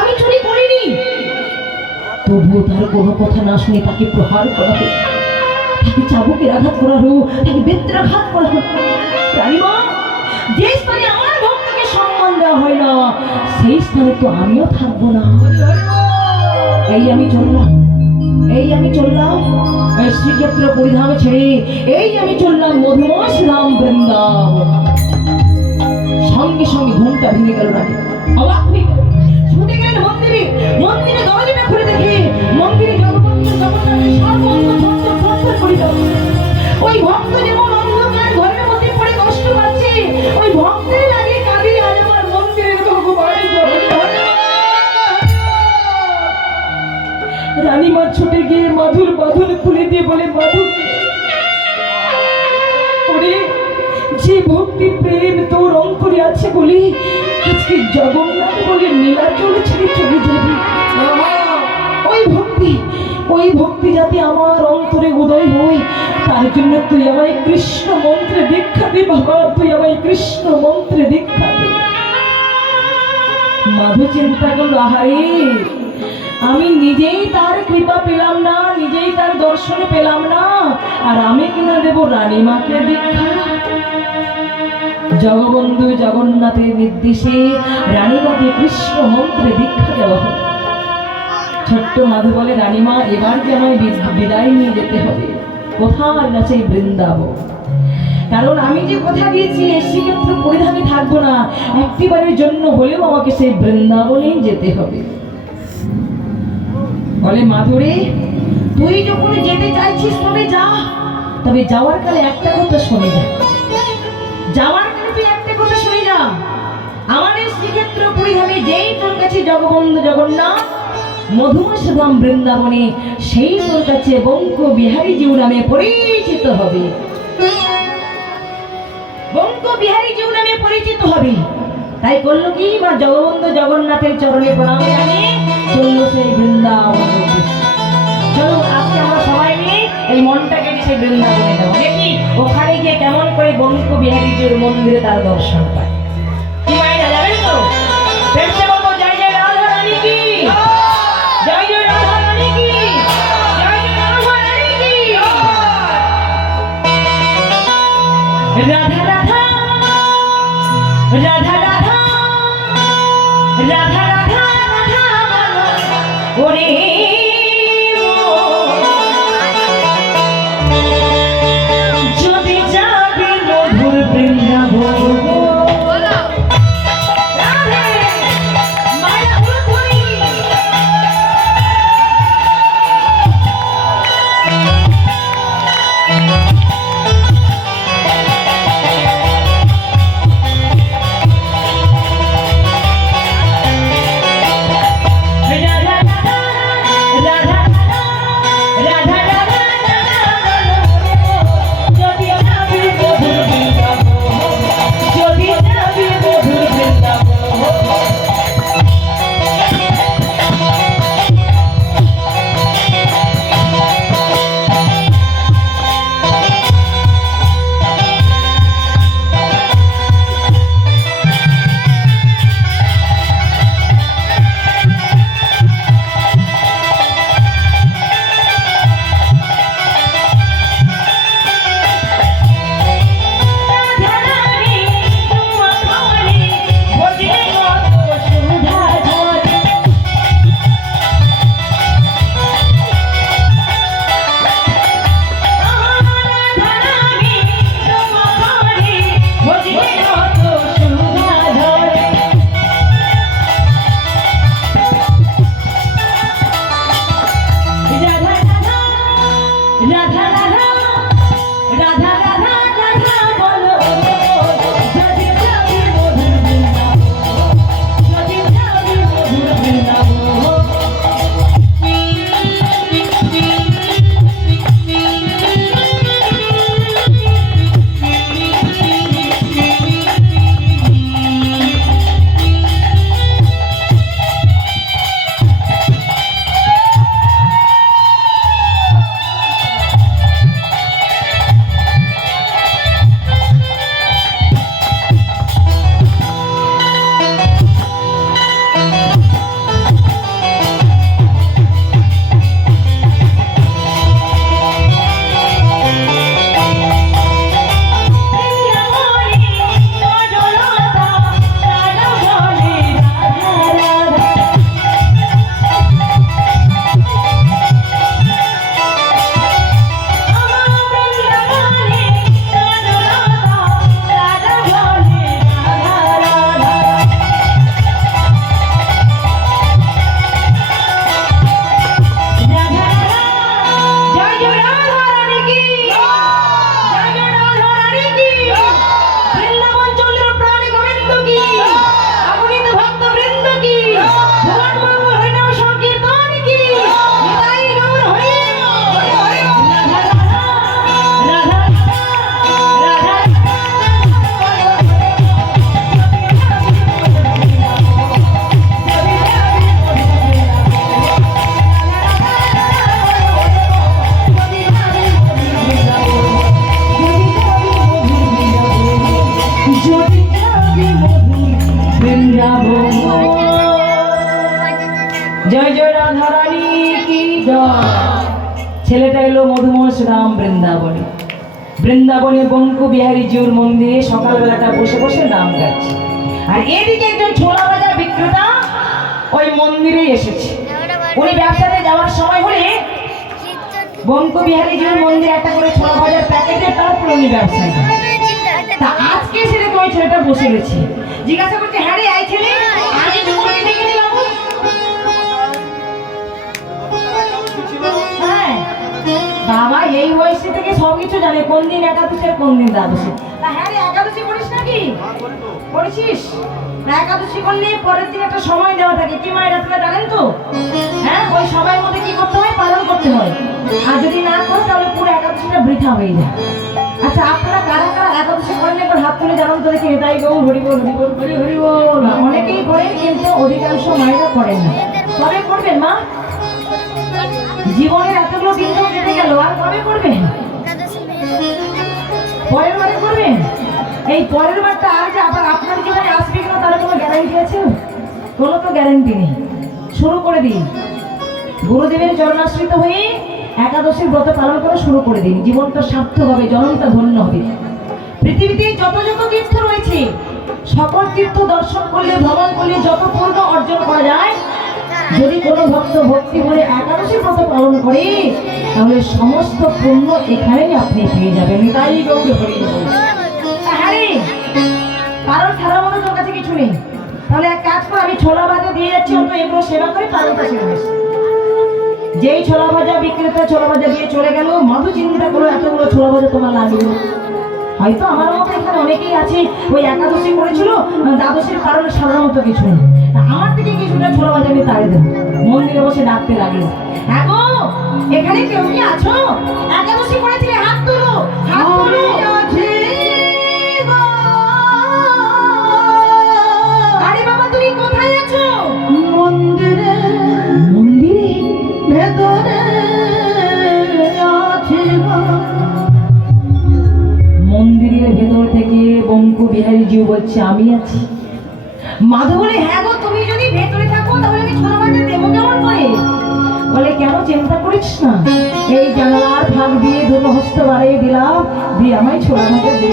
আমি চুরি করিনি। তবুও তার কোনো কথা না শুনে তাকে প্রহার করা হোক, তাকে চাবুকের আঘাত করা হোক, তাকে বেত্রাঘাত করা হোক। রানীমা, যে স্থানে আমার ভক্তকে সম্মান দেওয়া হয় না, সেই স্থানে তো আমিও থাকবো না। এই আমি চললাম, এই আমি চললাম শ্রীক্ষেত্র পরিধাম ছেড়ে, এই আমি চললাম মধুময় শ্রীরাম বৃন্দাবন। সঙ্গে সঙ্গে ঘুমটা ভেঙে গেল। রানী অবাক হয়ে গেল, ছুটে গেলেন মন্দিরে। মন্দিরে দরজাটা খুলে দেখে মন্দিরে জগবন্ধু জগন্নাথের সর্বঙ্গ থরথর করে যাচ্ছে। ওই ভক্ত যেমন অন্ধকার ঘরের মধ্যে পড়ে কষ্ট পাচ্ছে, ওই ভক্তের লাগে কাঁদে আজ আমার মন্দিরের ভগবান জগন্নাথ। রানীমা ছুটে গিয়ে মাধুর বাঁধন খুলে দিয়ে বলে, মাধু, ওরে যে ভক্তি প্রেম তোর অন্তরে আছে বলে আজকে জগন্নাথ বলে নীলাচল ছেড়ে চলে যাবি। ওই ভক্তি যাতে আমার অন্তরে উদয় হয়, তার জন্য তুই আমায় কৃষ্ণ মন্ত্রে দীক্ষা দে বাবা, তুই আমায় কৃষ্ণ মন্ত্রে দীক্ষা দে। মাধু চিন্তা করলো, আহারে আমি নিজেই তার কৃপা পেলাম না, নিজেই তার দর্শনে পেলাম না, আর আমি কিনা দেব রানীমাকে দীক্ষা। জগবন্ধু জগন্নাথের নির্দেশে রানীমাকে কৃষ্ণ মন্ত্রে দীক্ষা দেওয়া হলো। ছোট্ট মাধু বলে, রানীমা এবার যে আমায় বিদায় নিয়ে যেতে হবে, কোথায় না সেই বৃন্দাবন। কারণ আমি যে কথা দিয়েছি শ্রীক্ষেত্র পরিধানে থাকবো না, একটিবারের জন্য হলেও আমাকে সেই বৃন্দাবনেই যেতে হবে। বলে, মাধুরী তুই যখন যেতে চাইছিস তবে যা, তবে যাওয়ার কালে একটা কথা শুনে যা, যাওয়ার কালে তুই একটা কথা শুনে যা, আমাদের শ্রীক্ষেত্র পরিধানে যেই তোর কাছে জগবন্ধু জগন্নাথ মধুমাসধাম বৃন্দাবনে, সেই তোর কাছে বঙ্ক বিহারী জিউ নামে পরিচিত হবে, বঙ্ক বিহারী জিউ নামে পরিচিত হবে। তাই করলো কি, বা জগবন্ধু জগন্নাথের চরণে প্রণাম জানিয়ে চললো সেই বৃন্দাবন। চলো আজকে আমরা সবাই মিলে এই মনটাকে সেই বৃন্দাবনে যাবো, দেখি ওখানে গিয়ে কেমন করে বঙ্ক বিহারী জিউর মন্দিরে তার দর্শন পায়। কি মায়েরা যাবেন তো? প্রেমসে বলবো, জয় জয় রাধা রানী কি, জয় জয় রাধা রানী কি, জয় জয় রাধা রানী কি। রাধা রাধা রাধা রাধা রাধা রাধা রাধা ওরে যদি যাবি মধুর বৃন্দাবন। জয় জয় রাধা রানী কি জয়। ছেলেটা এলো মধুমোষ রাম বৃন্দাবনে। বৃন্দাবনে বঙ্কু বিহারী জিউর মন্দিরে সকালবেলাটা বসে বসে নাম গাচ্ছে। আর এদিকে একজন ছোলা ভাজা বিক্রেতা ওই মন্দিরে এসেছে। উনি ব্যবসাতে যাওয়ার সময় হলে বঙ্কু বিহারী জিউর মন্দিরে একটা করে ছোলা ভাজার প্যাকেটে তারপর উনি ব্যবসায় যান। তা আজকে সেটা ওই ছেলেটা বসে গেছে, জিজ্ঞাসা করছে, হ্যাঁ রে এই ছেলে আগে তো করে দেখেছি বাবু। হ্যাঁ বাবা এই বয়সে থেকে সবকিছু জানে, কোন দিন একাদশী আর কোন দিন দ্বাদশী। তা হ্যাঁ রে একাদশী করিস নাকি? করেছিস? একাদশী করলে পরের দিন একটা সময় দেওয়া থাকে, কি মায়ের আপনারা জানেন তো? হ্যাঁ ওই সময়ের মধ্যে কি করতে হয়? পালন করতে হয়। আর যদি না করো তাহলে পুরো একাদশীটা বৃথা হয়ে যায়। আচ্ছা আপনারা কারা কারা একাদশী করেন একবার হাত তুলে জানান তো দেখি। তাই গো হরি বল হরি বল হরি হরি বল। অনেকেই করেন কিন্তু অধিকাংশ মায়েরা করেন না। কবে করবেন মা? জীবনের এতগুলো দিন তো কেটে গেল, আর কবে করবেন? পরের বারে করবেন। এই পরের বারটা আর যে আবার আপনার জীবনে আসবে কিনা তার কোনো গ্যারান্টি আছে? কোনো তো গ্যারান্টি নেই। শুরু করে দিন, গুরুদেবের চরণাশ্রিত হয়ে একাদশীর ব্রত পালন করা শুরু করে দিন। জীবনটা সার্থক হবে, জনমটা ধন্য হবে। পৃথিবীতে যত যত তীর্থ রয়েছে সকল তীর্থ দর্শন করলে ভ্রমণ করলে যত পূর্ণ অর্জন করা যায়, যদি কোনো ভক্ত ভক্তি করে একাদশী ব্রত পালন করে তাহলে সমস্ত পুণ্য এখানেই আপনি পেয়ে যাবেন। তাই গৌর হরি বল। হ্যাঁ কারণ ছাড়ার মতো তোর কাছে কিছু নেই। তাহলে এক কাজ কর, আমি ছোলা ভাজা দিয়ে যাচ্ছি, অন্ত এগুলো সেবা করে পালনটা সেরে আসি। যেই ছোলা ভাজা বিক্রেতা ছোলা ভাজা দিয়ে চলে গেল, মাধু চিন্তা করো এতগুলো ছোলা ভাজা তোমার লাগবে। হয়তো আমার মতো এখানে অনেকেই আছে ওই একাদশী করেছিল, দ্বাদশীর কারণে সাধারণত কিছু নেই। আমার থেকে কিছুটা ছোলা ভাজা আমি তাড়ে দেবো। মন্দিরে বসে ডাকতে লাগলো, হ্যাঁ গো এখানে কেউ কি আছো? একাদশী করেছিলে, হাত তোলো হাত তোলো। আরে বাবা তুমি কোথায় আছো? মন্দিরে মন্দিরে ভেতরে আছি গো। মন্দিরের ভেতর থেকে বঙ্কু বিহারী জিউ বলছে, আমি আছি। মাধু বলে, হ্যাঁ গো তুমি যদি ভেতরে থাকো তাহলে আমি ছোলা ভাজা দেবো কেমন করে? বলে কেন চিন্তা করিস না, এই জানালার ফাঁক দিয়ে দুটো হস্ত বাড়িয়ে দিলাম, দিয়ে আমায় ছোলা ভাজা দে।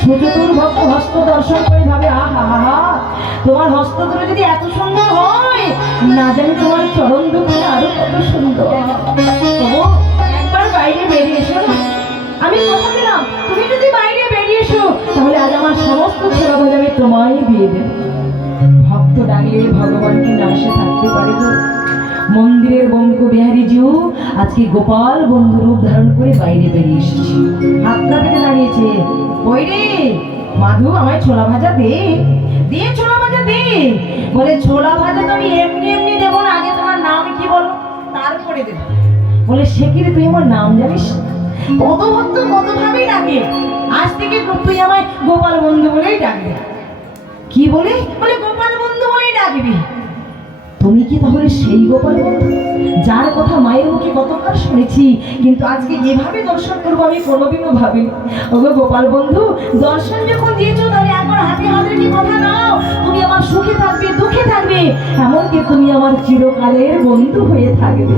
সুচতুর ভক্ত হস্ত দর্শন করে ভাবে, আহা হা তোমার হস্ত দুটো যদি এত সুন্দর হয়, না জানি তোমার চরণ দুটো আরো কত সুন্দর। তবু একবার বাইরে বেরিয়ে এসো না। আমি কথা দিলাম তুমি যদি বাইরে বেরিয়ে এসো তাহলে আজ আমার সমস্ত ছোলা ভাজা আমি তোমায় দিয়ে দেব। ভক্ত ডাকলে ভগবান কি না আসে থাকতে পারে তো? মন্দিরের বঙ্কু বিহারী জিউ আজকে গোপাল বন্ধু রূপ ধারণ করে বাইরে বেরিয়ে এসেছে। হাতটা পেতে দাঁড়িয়েছে, ওই রে মাধু আমায় ছোলা ভাজা দে, দিয়ে ছোলা ভাজা দে। বলে ছোলা ভাজা তো আমি এমনি এমনি দেবো না, আগে তোমার নাম কি বলো তারপরে দেবো। বলে সে কি রে, তুই আমার নাম জানিস? কত ভক্ত কত ভাবেই ডাকে, আজ থেকে তুই আমায় গোপাল বন্ধু বলেই ডাকবি। কি বলে? বলে গোপাল বন্ধু বলেই ডাকবি। তুমি কি তাহলে সেই গোপাল বন্ধু যার কথা মায়ের মুখে কতবার শুনেছি, কিন্তু আজকে এভাবে দর্শন করবো আমি কোনোদিনও ভাবিনি। ওগো গোপাল বন্ধু, দর্শন যখন দিয়েছো তাহলে একবার হাতে হাতে কি কথা নাও, তুমি আমার সুখে থাকবে দুঃখে থাকবে, এমনকি তুমি আমার চিরকালের বন্ধু হয়ে থাকবে।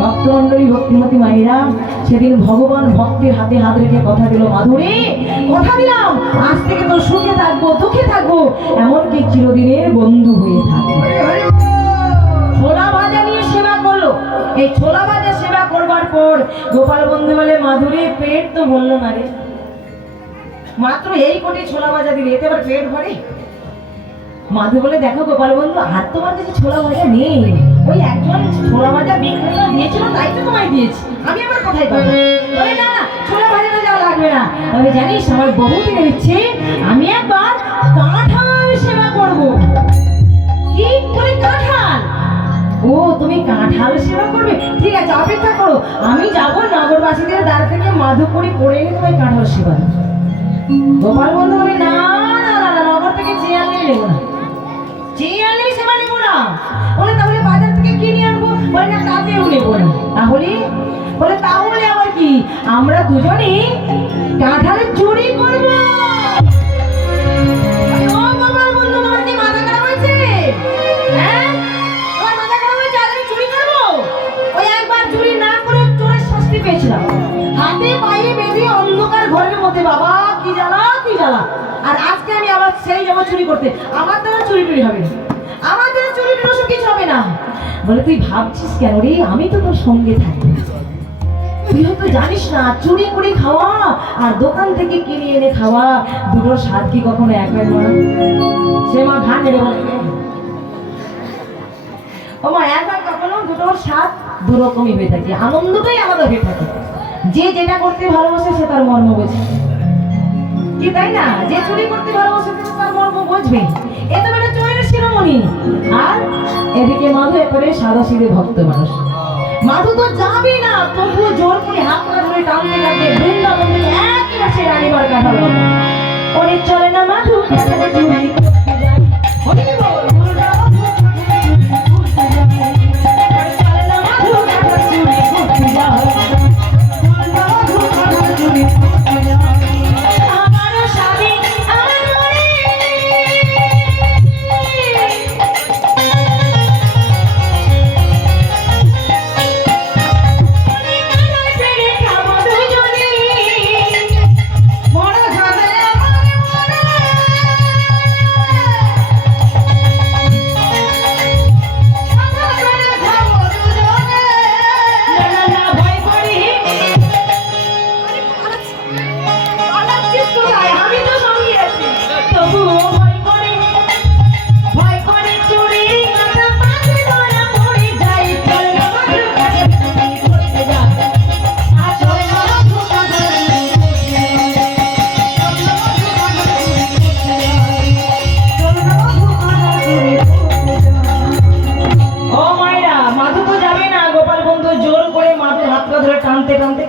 ভক্তমন্ডলী ভক্তিমতী মায়েরা সেদিন ভগবান ভক্তের হাতে হাত রেখে কথা দিল, মাধুরী কথা দিলাম আজ থেকে তো সুখে থাকবো দুঃখে থাকবো, এমনকি চিরদিনের বন্ধু হয়ে থাকবো। ছোলা ভাজা নিয়ে সেবা করলো। এই ছোলা ভাজা সেবা করবার পর গোপাল বন্ধু বলে, মাধুরী পেট তো বললো না রে, মাত্র এই কোটি ছোলা ভাজা দিলে এতে আবার পেট ভরে? মাধু বলে, দেখো গোপাল বন্ধু আর তোমার কাছে ছোলা ভাজা নেই, ওই একজন ছোলা ভাজা বিক্রেতা দিয়েছিল তাই তো তোমায় দিয়েছি, আমি আবার কোথায় পাবো? বলে না ছোলা ভাজাটা যাওয়া লাগবে না, তবে জানিস আমার বহুদিনের ইচ্ছে আমি একবার কাঁঠাল সেবা করবো। কি বলে কাঁঠাল? ও তুমি কাঁঠাল সেবা করবে, ঠিক আছে অপেক্ষা করো, আমি যাবো নগরবাসীদের দ্বার থেকে মাধুকরী করে এনে তোমায় কাঁঠাল সেবা। গোপাল বন্ধু বলে, না না না নগর থেকে চেয়ে আনলে নেবো না, চেয়ে আনলেই সেবা নেবো না। বলে তাহলে বাজার থেকে কিনে আনবো? বলে না তাতেও নেবো না। তাহলে? বলে তাহলে আবার কি, আমরা দুজনেই কাঁঠালের চুরি করবো। ও গোপাল বন্ধু, তোমার কি মাথা খারাপ হয়েছে? হ্যাঁ মধ্যে বাবা কি জ্বালা কি জ্বালা। আর আজকে আমি আবার সেই যাবো চুরি করতে, আমার দ্বারা চুরি টুরি হবে না, আমার দ্বারা চুরি টুরি ওসব কিছু হবে না। বলে তুই ভাবছিস কেন রে, আমি তো তোর সঙ্গে থাকি। তুই হয়তো জানিস না চুরি করে খাওয়া আর দোকান থেকে কিনে এনে খাওয়া দুটোর স্বাদ কি কখনো এক হয় না? সে মা ঘা নেড়ে বলে ও মা এক হয় কখনো, দুটোর স্বাদ দুরকমই হয়ে থাকে, আনন্দটাই আলাদা হয়ে থাকে। যে যেটা করতে ভালোবাসে সে তার মর্ম বোঝে কি, তাই না? যে চুরি করতে ভালোবাসে সে তার মর্ম বুঝবে। এ তো একটা চোরের শিরোমণি। আর এদিকে মাধু একেবারে সাদা সিধে ভক্ত মানুষ। মাধু তো যাবে না, তবুও জোর করে হাত পা ধরে টানতে টানতে বৃন্দাবন থেকে একেবারে সেই রানীবার কাঁঠাল বাগান। ওরে চলে না মাধু একেবারে চুরি করতে যায়। ওরে বল, দুর্গা মাধু করতে যায়। ওরে চলে না মাধু একেবারে চুরি করতে যায়। দুর্গা মাধু একেবারে চুরি করতে যায়। আমারও স্বামী আমার মনে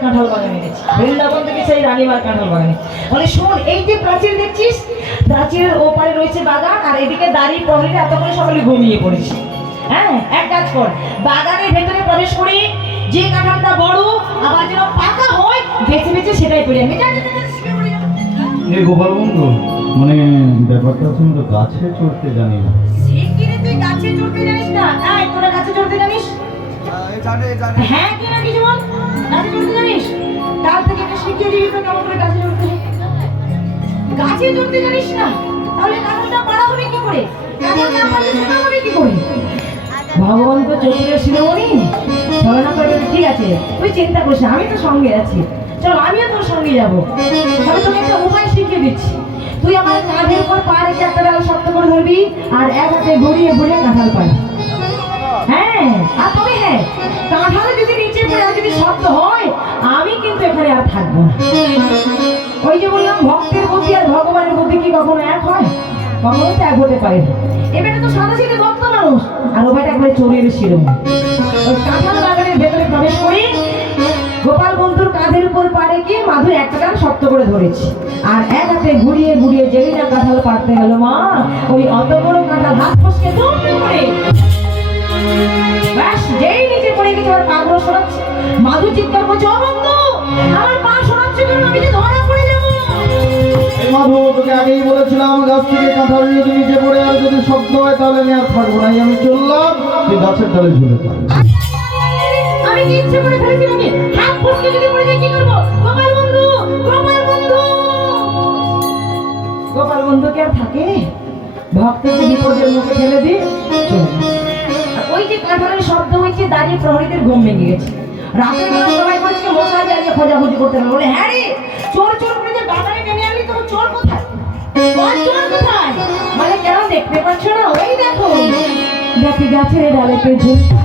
কাঁঠাল বাগানে গেছি, বৃন্দাবন থেকে সেই রানীবার কাঁঠাল বাগানে। বলে শোন, এই যে প্রাচীর দেখছিস, প্রাচীরের ওপারে রয়েছে বাগান, আর এদিকে দাঁড়িয়ে প্রহরীরা এত করে সকলে ঘুমিয়ে পড়েছে। হ্যাঁ, এক কাজ কর, বাগানের ভেতরে প্রবেশ করি, যে কাঁঠালটা বড় আবার যেন পাকা হয় বেছে বেছে সেটাই পড়ে আমি এই গোপাল বন্ধু, মানে ব্যাপারটা হচ্ছে আমি তো গাছে চড়তে জানি না। সে কি রে, তুই গাছে চড়তে জানিস না? এই তোরা গাছে চড়তে জানিস? হ্যাঁ কি না কিছু বল, গাছে চড়তে জানিস? কাল থেকে একটা শিখিয়ে দিবি তো কেমন করে গাছে চড়তে হয়। গাছে চড়তে জানিস না, তাহলে কাঁঠালটা পাড়া হবে কি করে? কাঁঠালটা পাড়লে সেটা হবে কি করে? ভগবান তো চতুরের শিরোমণি, ছলনা করে বলে, ঠিক আছে তুই চিন্তা করিস না, আমি তো সঙ্গে আছি, চল আমিও তোর সঙ্গে যাবো। আমি তোকে একটা উপায় শিখিয়ে দিচ্ছি। তুই আমার কাঁধের উপর পা রেখে একটা ডাল শক্ত করে ধরবি, আর এক হাতে ঘুরিয়ে ঘুরিয়ে কাঁঠাল পাড়ি। হ্যাঁ, আর তবে হ্যাঁ, কাঁঠাল যদি নিচে পড়ে যদি শব্দ হয়, আমি কিন্তু এখানে আর থাকবো না। ওই যে বললাম, ভক্তের বুদ্ধি আর ভগবানের বুদ্ধি কি কখনো এক হয়? কখনো তো এক হতে পারে না। এবারে তো সাদা সিধে ভক্ত মানুষ, আর ওবাটা একবারে চোরের শিরোমণি। ওই কাঁঠাল বাগানের ভেতরে প্রবেশ করি, গোপাল বন্ধুর কাঁধের উপর পা রেখে মাধু একটা ডাল শক্ত করে ধরেছি, আর এক হাতে ঘুরিয়ে ঘুরিয়ে যেই না কাঁঠাল পাড়তে গেল, মা ওই অত বড় কাঁঠাল হাত ফসকে দৌড়ে পড়ে ব্যাস যেই নিচে পড়ে গেছে, আর পা ধরে সরাচ্ছে। মাধু চিৎকার করছে, ও বন্ধু আমার পা সরাচ্ছে কেন, আমি যে ধরা পড়ে যাবো। এই মাধু, তোকে আগেই বলেছিলাম গাছ থেকে কাঁঠাল যদি নিচে পড়ে আর যদি শব্দ হয় তাহলে আমি আর থাকবো না। আমি চললাম, তুই গাছের ডালে ঝুলে থাক। আমি কি ইচ্ছে করে ফেলেছি নাকি? হাত ফসকে যদি পড়ে যায় কি করবো? গোপাল বন্ধু, গোপাল বন্ধু। গোপাল বন্ধু কি আর থাকে? ভক্তকে বিপদের মুখে ফেলে দিয়ে চলে গেছে। ওই যে কাঁঠালের শব্দ হয়েছে, দাঁড়িয়ে প্রহরীদের ঘুম ভেঙে গেছে। রাতের বেলা সবাই বলছে মশাই জ্বালিয়ে খোঁজাখুঁজি করতে হবে। বলে হ্যাঁ রে, চোর চোর করে যে বাগানে টেনে আনলি, তোর চোর কোথায়? তোর চোর কোথায়? মানে কেন দেখতে পাচ্ছ না? ওই দেখো, দেখি গাছের ডালেতে ঝুলছে,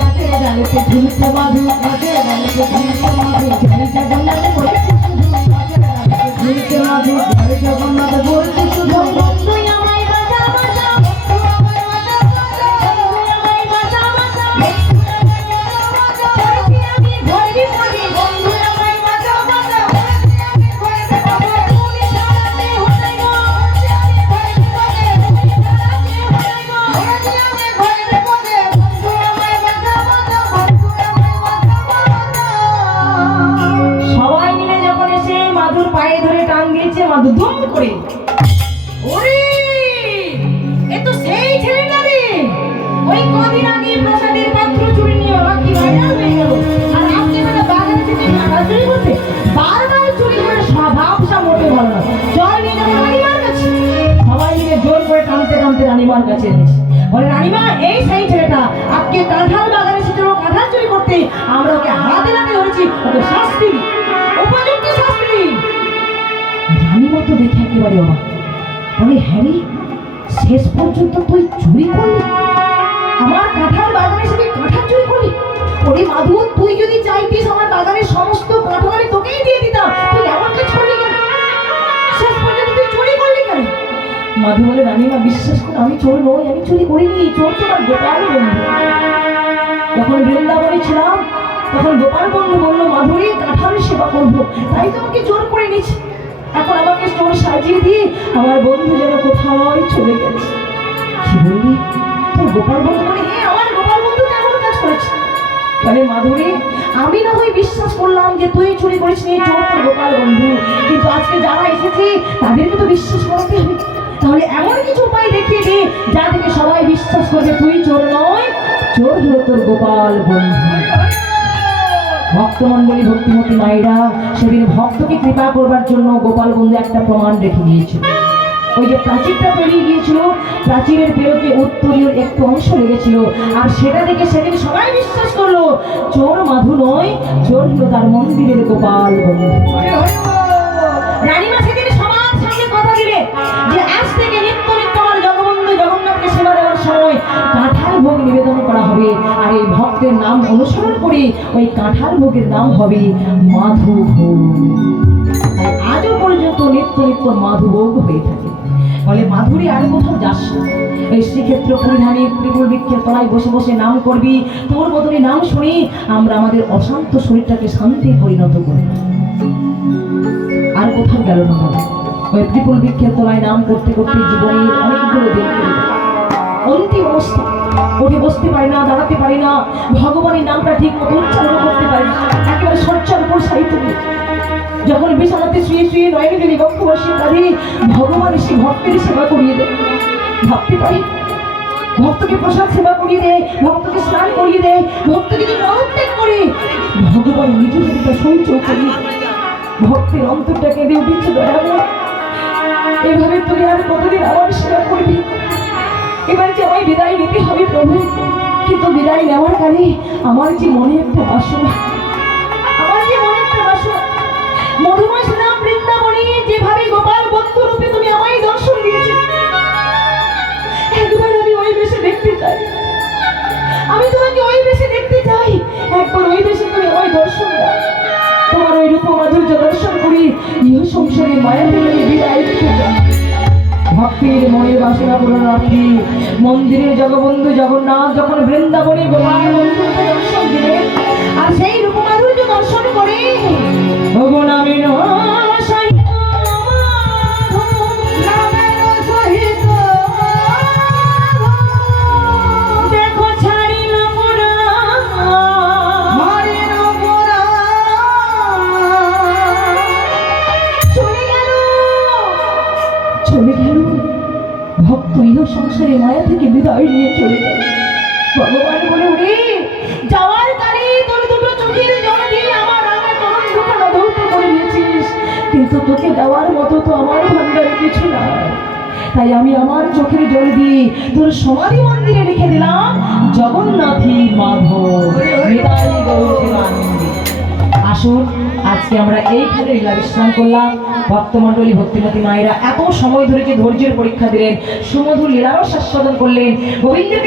গাছের ডালেতে ঝুলছে মাধু, গাছের ডালেতে ঝুলছে মাধু, জয় জগন্নাথ বলছে শুধু, গাছের ডালেতে ঝুলছে মাধু, জয় জগন্নাথ বলছে শুধু। তুই আমায় বাঁচা বাঁচা, তুই আমায় বাঁচা বাঁচা, তুই আমায় বাঁচা বাঁচা, আমি ঘরে পড়ি, বন্ধু আমায় বাঁচা বাঁচা, আমি ঘরে পড়ি, তুমি ছাড়াতে হলে গো, আমি ঘরে পড়ি, তুমি ছাড়াতে হলে গো, আমি ঘরে পড়ি, বন্ধু আমায় বাঁচা বাঁচা, বন্ধু আমায় বাঁচা বাঁচা। সবাই মিলে যখন এসে মাধুর পায়ে ধরে টান দিয়েছে, মাধু দুম করে, ওরে এ তো সেই ছেলেটা রে, ওই কদিন আগে প্রসাদের পাত্র চুরি নিয়ে বাবা কি ভাইরাল হয়ে গেল, আর আজকে বেলা বাগানে থেকে কাঁঠাল চুরি করতে? বারবার চুরি করে স্বভাবটা মোটে ভালো না। চল নিয়ে যাবো রানীমার কাছে। সবাই মিলে জোর করে টানতে টানতে রানীমার কাছে এনেছে। বলে রানীমা, এই সেই ছেলেটা আজকে কাঁঠাল বাগানে এসেছিল কাঁঠাল চুরি করতে, আমরা ওকে হাতে নাতে ধরেছি, ওকে শাস্তি দিই, উপযুক্ত শাস্তি দিই। রানীমা তো দেখে একেবারে অবাক। বলে হ্যারি, শেষ পর্যন্ত তুই চুরি করলি? আমার কাঁঠাল বাগানে এসে তুই কাঁঠাল চুরি করলি? ওরে মাধু, তুই যদি চাইতিস আমার বাগানের সমস্ত কাঁঠাল আমি তোকেই দিয়ে দিতাম, তুই এমন কাজ করলি কেন? শেষ পর্যন্ত তুই চুরি করলি কেন? মাধু বলে রানীমা, বিশ্বাস করো আমি চোর নই, আমি চুরি করিনি, চোর তোমার গোপাল বন্ধু। যখন বৃন্দাবনে ছিলাম তখন গোপাল বন্ধু বললো মাধুরী কাঁঠালের সেবা করবো, তাই তোমাকে চোর করে নিচ্ছি। এখন আমাকে চোর সাজিয়ে দিয়ে আমার বন্ধু যেন কোথাও চলে গেছে। কি বললি? তোর গোপাল বন্ধু? বলে হ্যাঁ, আমার গোপাল বন্ধু তেমন কাজ করেছে। বলে মাধুরী, আমি না হয় বিশ্বাস করলাম যে তুই চুরি করিস নি, চোর তোর গোপাল বন্ধু, কিন্তু আজকে যারা এসেছে তাদেরকে তো বিশ্বাস করতে হবে। তাহলে এমন কিছু উপায় দেখিয়ে দে যা থেকে সবাই বিশ্বাস করবে তুই চোর নয়, চোর হলো তোর গোপাল বন্ধু। ভক্তমণ্ডলী ভক্তিমতী মায়েরা সেদিন ভক্তকে কৃপা করবার জন্য গোপাল বন্ধু একটা প্রমাণ রেখে দিয়েছিল। ওই যে প্রাচীরটা পেরিয়ে গিয়েছিল, প্রাচীরের পেরোতে উত্তরীয় একটু অংশ লেগেছিল, আর সেটা দেখে সেদিন সবাই বিশ্বাস করলো চোর মাধু নয়, চোর হলো তার মন্দিরের গোপাল বন্ধু। রানীমা সেদিন সবার সঙ্গে কথা দিলে যে আজ থেকে নিত্য নিত্য আমার জগবন্ধু জগন্নাথকে সেবা দেওয়ার সময় কাঁঠাল ভোগ নিবেদন করা হবে, আর এই ভক্তের নাম অনুসরণ করে ওই কাঁঠাল ভোগের নাম হবে মাধু ভোগ। তাই আজও পর্যন্ত নিত্য নিত্য মাধু ভোগ হয়ে থাকে। বলে মাধুরী, আর কোথাও যাস না, এই শ্রীক্ষেত্র পরিধানী ত্রিপুর বৃক্ষের তলায় বসে বসে নাম করবি, তোর মতনই নাম শুনি আমরা আমাদের অশান্ত শরীরটাকে শান্তি পরিণত করব। আর কোথাও গেল না বলে ওই ত্রিপুর বৃক্ষের তলায় নাম করতে করতে জীবনের অনেকগুলো দিন কেটে গেল। অন্তিম অবস্থা, উঠে বসতে পারি না, দাঁড়াতে পারি না, ভগবানের নামটা ঠিক মতো উচ্চারণ করতে পারি না, একেবারে শয্যার উপর সাহিত্য নেই। যখন বিছানাতে শুয়ে শুয়ে নয়নি যদি বক্ষ বসে কাঁদে, ভগবান এসে ভক্তের সেবা করিয়ে দেয়। ভাবতে পারি ভক্তকে প্রসাদ সেবা করিয়ে দেয়, ভক্তকে স্নান করিয়ে দেয়, ভক্তকে যদি মনোত্যাগ করে ভগবান নিজ হাতে সঞ্চয় করিয়ে ভক্তের অন্তরটা কেঁদে উঠেছে। দয়াময়, এভাবে তুই আর কতদিন আমার সেবা করবি? এবার যে আমায় বিদায় নিতে হবে প্রভু, কিন্তু বিদায় নেওয়ার কালে আমার যে মনে একটা বাসনা, মধুময় শ্রীরাম বৃন্দাবনে যেভাবে গোপাল বন্ধু রূপে তুমি আমায় দর্শন দিয়েছে, একবার আমি ওই বেশে দেখতে চাই। আমি তোমাকে ওই বেশে দেখতে চাই, একবার ওই বেশে তুমি আমায় দর্শন দাও। তোমার ওই রূপ মাধুর্য দর্শন করি ইহ সংসারে মায়া থেকে বিদায় দিতে চাই। ভক্তির মনের বাসনা পূরণার্থী মন্দিরের জগবন্ধু জগন্নাথ যখন বৃন্দাবনে গোপাল বন্ধুকে দর্শন দিলেন, আর সেই রূপ মাধুর্য দর্শন করে দেখো ছাড়িল চলে গেল ভক্ত ইহ সংসারে মায়া থেকে বিদায় নিয়ে চলে গেল। ভগবান বলে ওরে যাওয়ার কালে তোর দুটো চোখের জল দিয়ে আমার রাঙা চরণ দুখানা ধৌত করে নিয়েছিস, কিন্তু তোকে দেওয়ার মতো তো আমার ভান্ডারে কিছু না, তাই আমি আমার চোখের জল দিয়ে তোর সমাধি মন্দিরে রেখে দিলাম জগন্নাথী মাধব বিদায় গৌরী। আসুন আজকে আমরা এইখানে লীলা বিশ্রাম করলাম। ভক্তমণ্ডলী ভক্তিমতী মায়েরা এত সময় ধরে যে ধৈর্যের পরীক্ষা দিলেন, সুমধুর লীলারস আস্বাদন করলেন, গোবিন্দের